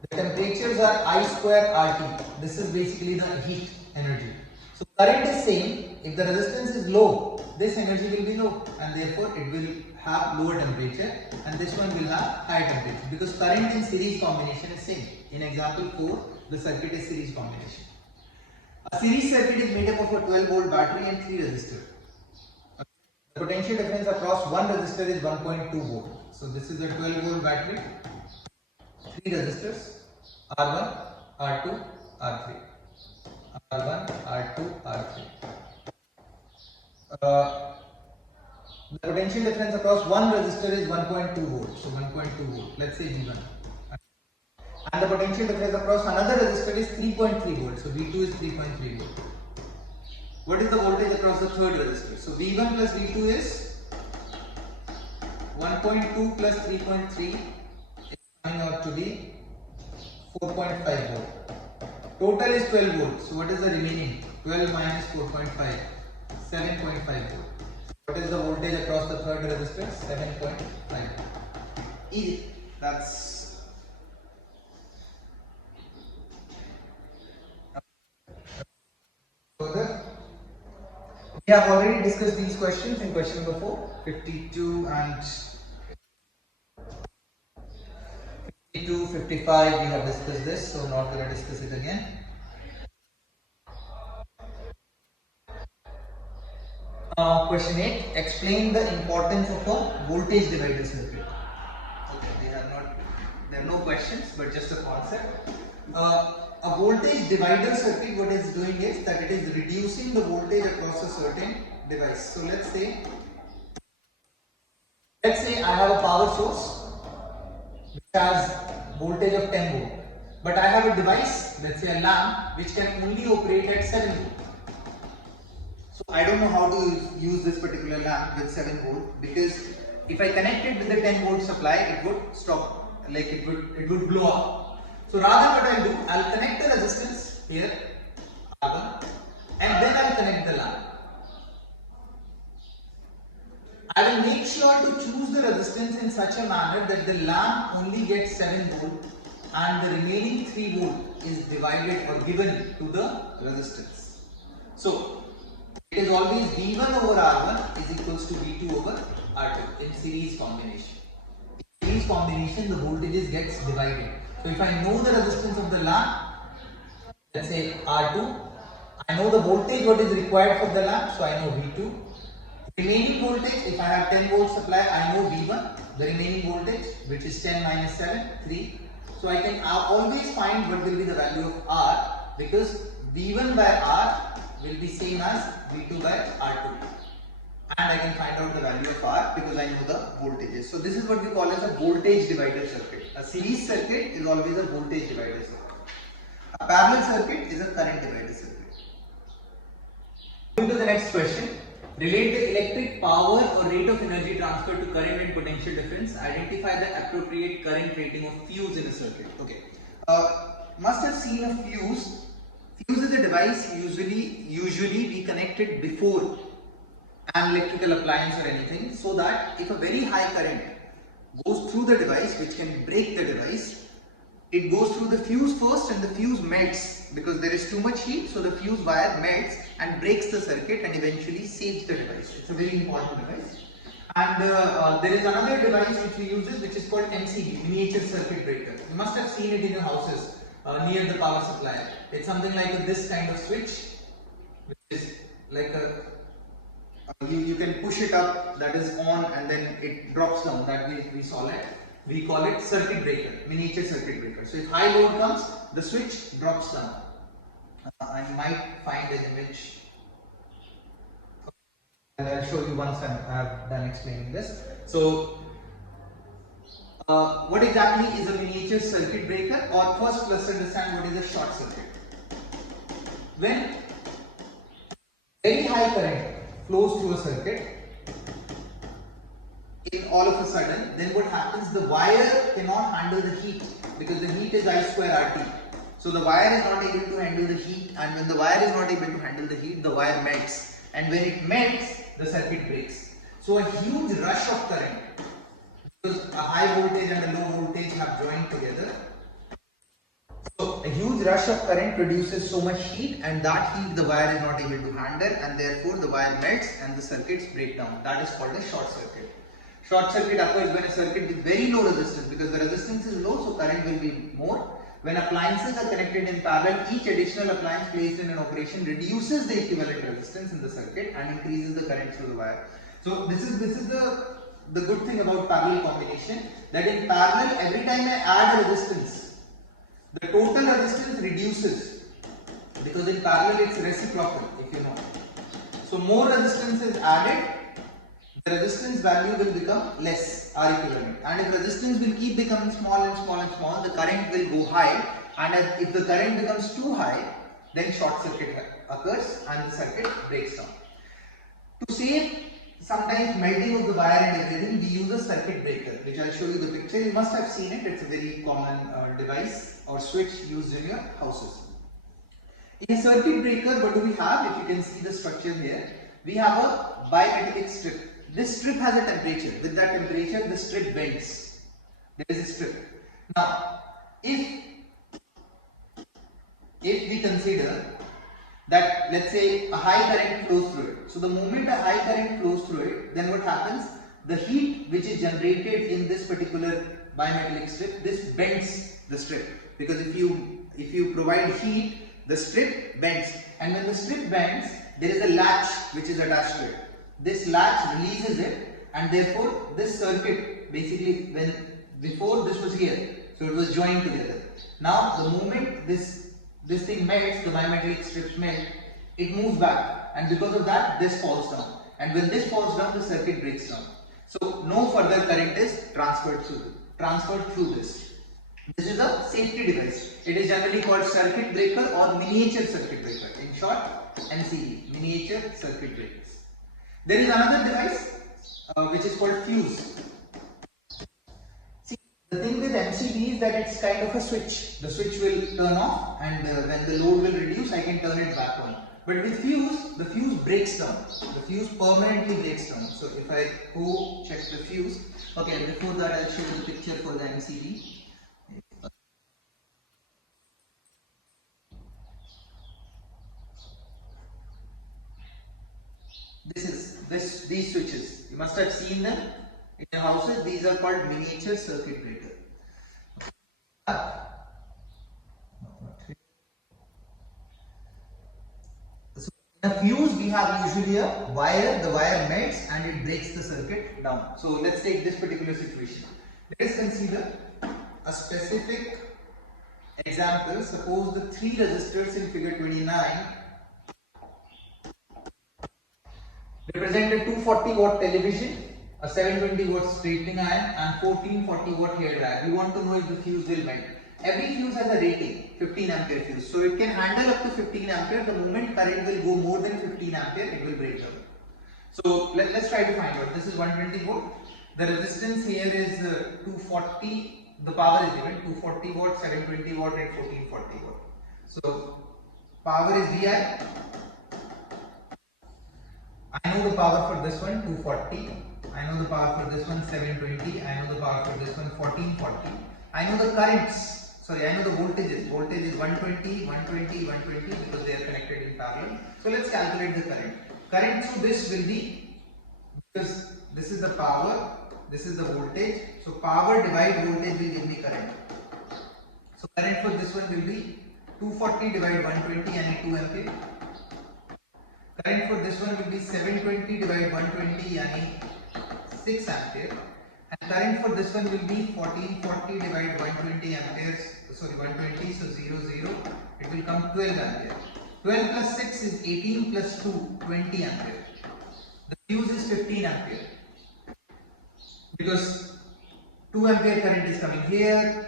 The temperatures are I square RT. This is basically the heat energy. So current is same. If the resistance is low, this energy will be low, and therefore it will have lower temperature, and this one will have higher temperature, because current in series combination is same. In example 4, the circuit is series combination. A series circuit is made up of a 12 volt battery and 3 resistors. The potential difference across one resistor is 1.2 volt. So this is a 12 volt battery, 3 resistors, R1, R2, R3. R1, R2, R3. The potential difference across one resistor is 1.2 volt. So 1.2 volt. Let's say V1. And the potential difference across another resistor is 3.3 volt. So V2 is 3.3 volt. What is the voltage across the third resistor? So V1 plus V2 is 1.2 plus 3.3 is coming out to be 4.5 volt. Total is 12 volts. So what is the remaining? 12 minus 4.5, 7.5 volt. What is the voltage across the third resistor? 7.5. Easy. That's further. We have already discussed these questions in question number 4, 52 and 52, 55. We have discussed this, so not going to discuss it again. Question 8. Explain the importance of a voltage divider circuit. Okay, there are no questions, but just a concept. A voltage divider circuit, what it's doing is that it is reducing the voltage across a certain device. So let's say I have a power source which has voltage of 10 volt, but I have a device, let's say a lamp, which can only operate at 7 volt. So I don't know how to use this particular lamp with 7 volt, because if I connect it with the 10 volt supply, it would stop, like it would blow up. So rather what I'll do, I'll connect the resistance here, R1, and then I'll connect the lamp. I will make sure to choose the resistance in such a manner that the lamp only gets 7 volt and the remaining 3 volt is divided or given to the resistance. So it is always V1 over R1 is equals to V2 over R2 in series combination. In series combination, the voltages gets divided. So if I know the resistance of the lamp, let's say R2, I know the voltage what is required for the lamp, so I know V2. Remaining voltage, if I have 10 volt supply, I know V1, the remaining voltage, which is 10 minus 7, 3. So I can always find what will be the value of R, because V1 by R will be same as V2 by R2. And I can find out the value of R because I know the voltages. So this is what we call as a voltage divider circuit. A series circuit is always a voltage divider circuit. A parallel circuit is a current divider circuit. Moving to the next question. Relate the electric power or rate of energy transfer to current and potential difference. Identify the appropriate current rating of fuse in a circuit. Okay. Must have seen a fuse. Fuse is a device usually we connect it before an electrical appliance or anything, so that if a very high current goes through the device, which can break the device, it goes through the fuse first and the fuse melts because there is too much heat, so the fuse wire melts and breaks the circuit and eventually saves the device. It's a very important device. And there is another device which we use, which is called MCB, miniature circuit breaker. You must have seen it in your houses near the power supply. It's something like this kind of switch, which is like a you can push it up, that is on, and then it drops down. That we saw it. We call it circuit breaker, miniature circuit breaker. So if high load comes, the switch drops down. I might find an image. I'll show you once I've done explaining this. So what exactly is a miniature circuit breaker? Or first let's understand what is a short circuit. When very high current flows through a circuit, in all of a sudden, then what happens, the wire cannot handle the heat because the heat is I square RT. So the wire is not able to handle the heat, and when the wire is not able to handle the heat, the wire melts, and when it melts, the circuit breaks. So a huge rush of current, because a high voltage and a low voltage have joined together. So a huge rush of current produces so much heat, and that heat the wire is not able to handle, and therefore the wire melts and the circuits break down. That is called a short circuit. Short circuit occurs when a circuit with very low resistance, because the resistance is low, so current will be more. When appliances are connected in parallel, each additional appliance placed in an operation reduces the equivalent resistance in the circuit and increases the current through the wire. So this is the good thing about parallel combination, that in parallel every time I add a resistance, the total resistance reduces, because in parallel it's reciprocal, if you know. So more resistance is added, the resistance value will become less, R equivalent, and if resistance will keep becoming small and small and small, the current will go high, and if the current becomes too high, then short circuit occurs and the circuit breaks down. To save sometimes melting of the wire and everything, we use a circuit breaker, which I'll show you the picture. You must have seen it. It's a very common device or switch used in your houses. In a circuit breaker, what do we have? If you can see the structure here, we have a bimetallic strip. This strip has a temperature. With that temperature, the strip bends. There is a strip. Now, if we consider that, let's say, a high current flows through it. So the moment a high current flows through it, then what happens? The heat which is generated in this particular bimetallic strip, this bends the strip, because if you provide heat, the strip bends, and when the strip bends, there is a latch which is attached to it. This latch releases it, and therefore this circuit, basically before this was here, so it was joined together. Now the moment this thing melts, the bimetallic strips melt, it moves back, and because of that this falls down, and when this falls down, the circuit breaks down. So no further current is transferred through this. This is a safety device. It is generally called circuit breaker or miniature circuit breaker. In short, MCB, miniature circuit breakers. There is another device which is called fuse. See, the thing with MCB is that it's kind of a switch. The switch will turn off, and when the load will reduce, I can turn it back on. But with fuse, the fuse breaks down. The fuse permanently breaks down. So if I go check the fuse, okay, before that I'll show you the picture for the MCB. These switches, you must have seen them in your houses. These are called miniature circuit breaker. So in a fuse, we have usually a wire. The wire melts and it breaks the circuit down. So let's take this particular situation. Let us consider a specific example. Suppose the three resistors in figure 29 represent a 240 watt television, a 720 watt straightening iron, and 1440 watt hair dryer. We want to know if the fuse will melt. Every fuse has a rating, 15 ampere fuse. So it can handle up to 15 ampere. The moment current will go more than 15 ampere, it will break down. So let's try to find out. This is 120 volt. The resistance here is 240. The power is given 240 watt, 720 watt, and 1440 watt. So power is VI. I know the power for this one 240. I know the power for this one 720. I know the power for this one 1440. I know the currents. Sorry, I know the voltages. Voltage is 120, 120, 120 because they are connected in parallel. So let's calculate the current. Current through this will be, because this is the power, this is the voltage. So power divide voltage will give me current. So current for this one will be 240 divide 120 and 2 ampere. Current for this one will be 720 divide 120 yani 6 ampere, and current for this one will be 1440 divide 120 amperes, sorry 120, so 0, it will come 12 ampere. 12 plus 6 is 18 plus 2, 20 ampere. The fuse is 15 ampere because 2 ampere current is coming here,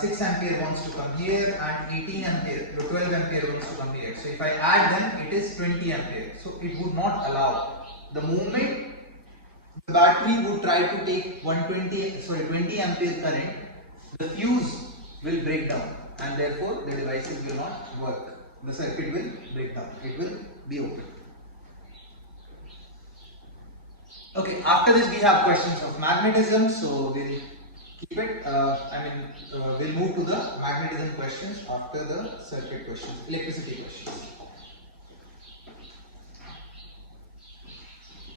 6 ampere wants to come here, and 18 ampere, 12 ampere wants to come here. So if I add them, it is 20 ampere. So it would not allow. The moment the battery would try to take 20 ampere current, the fuse will break down, and therefore the devices will not work. The circuit will break down. It will be open. Okay, after this we have questions of magnetism, so we'll keep it. We'll move to the magnetism questions after the circuit questions, electricity questions.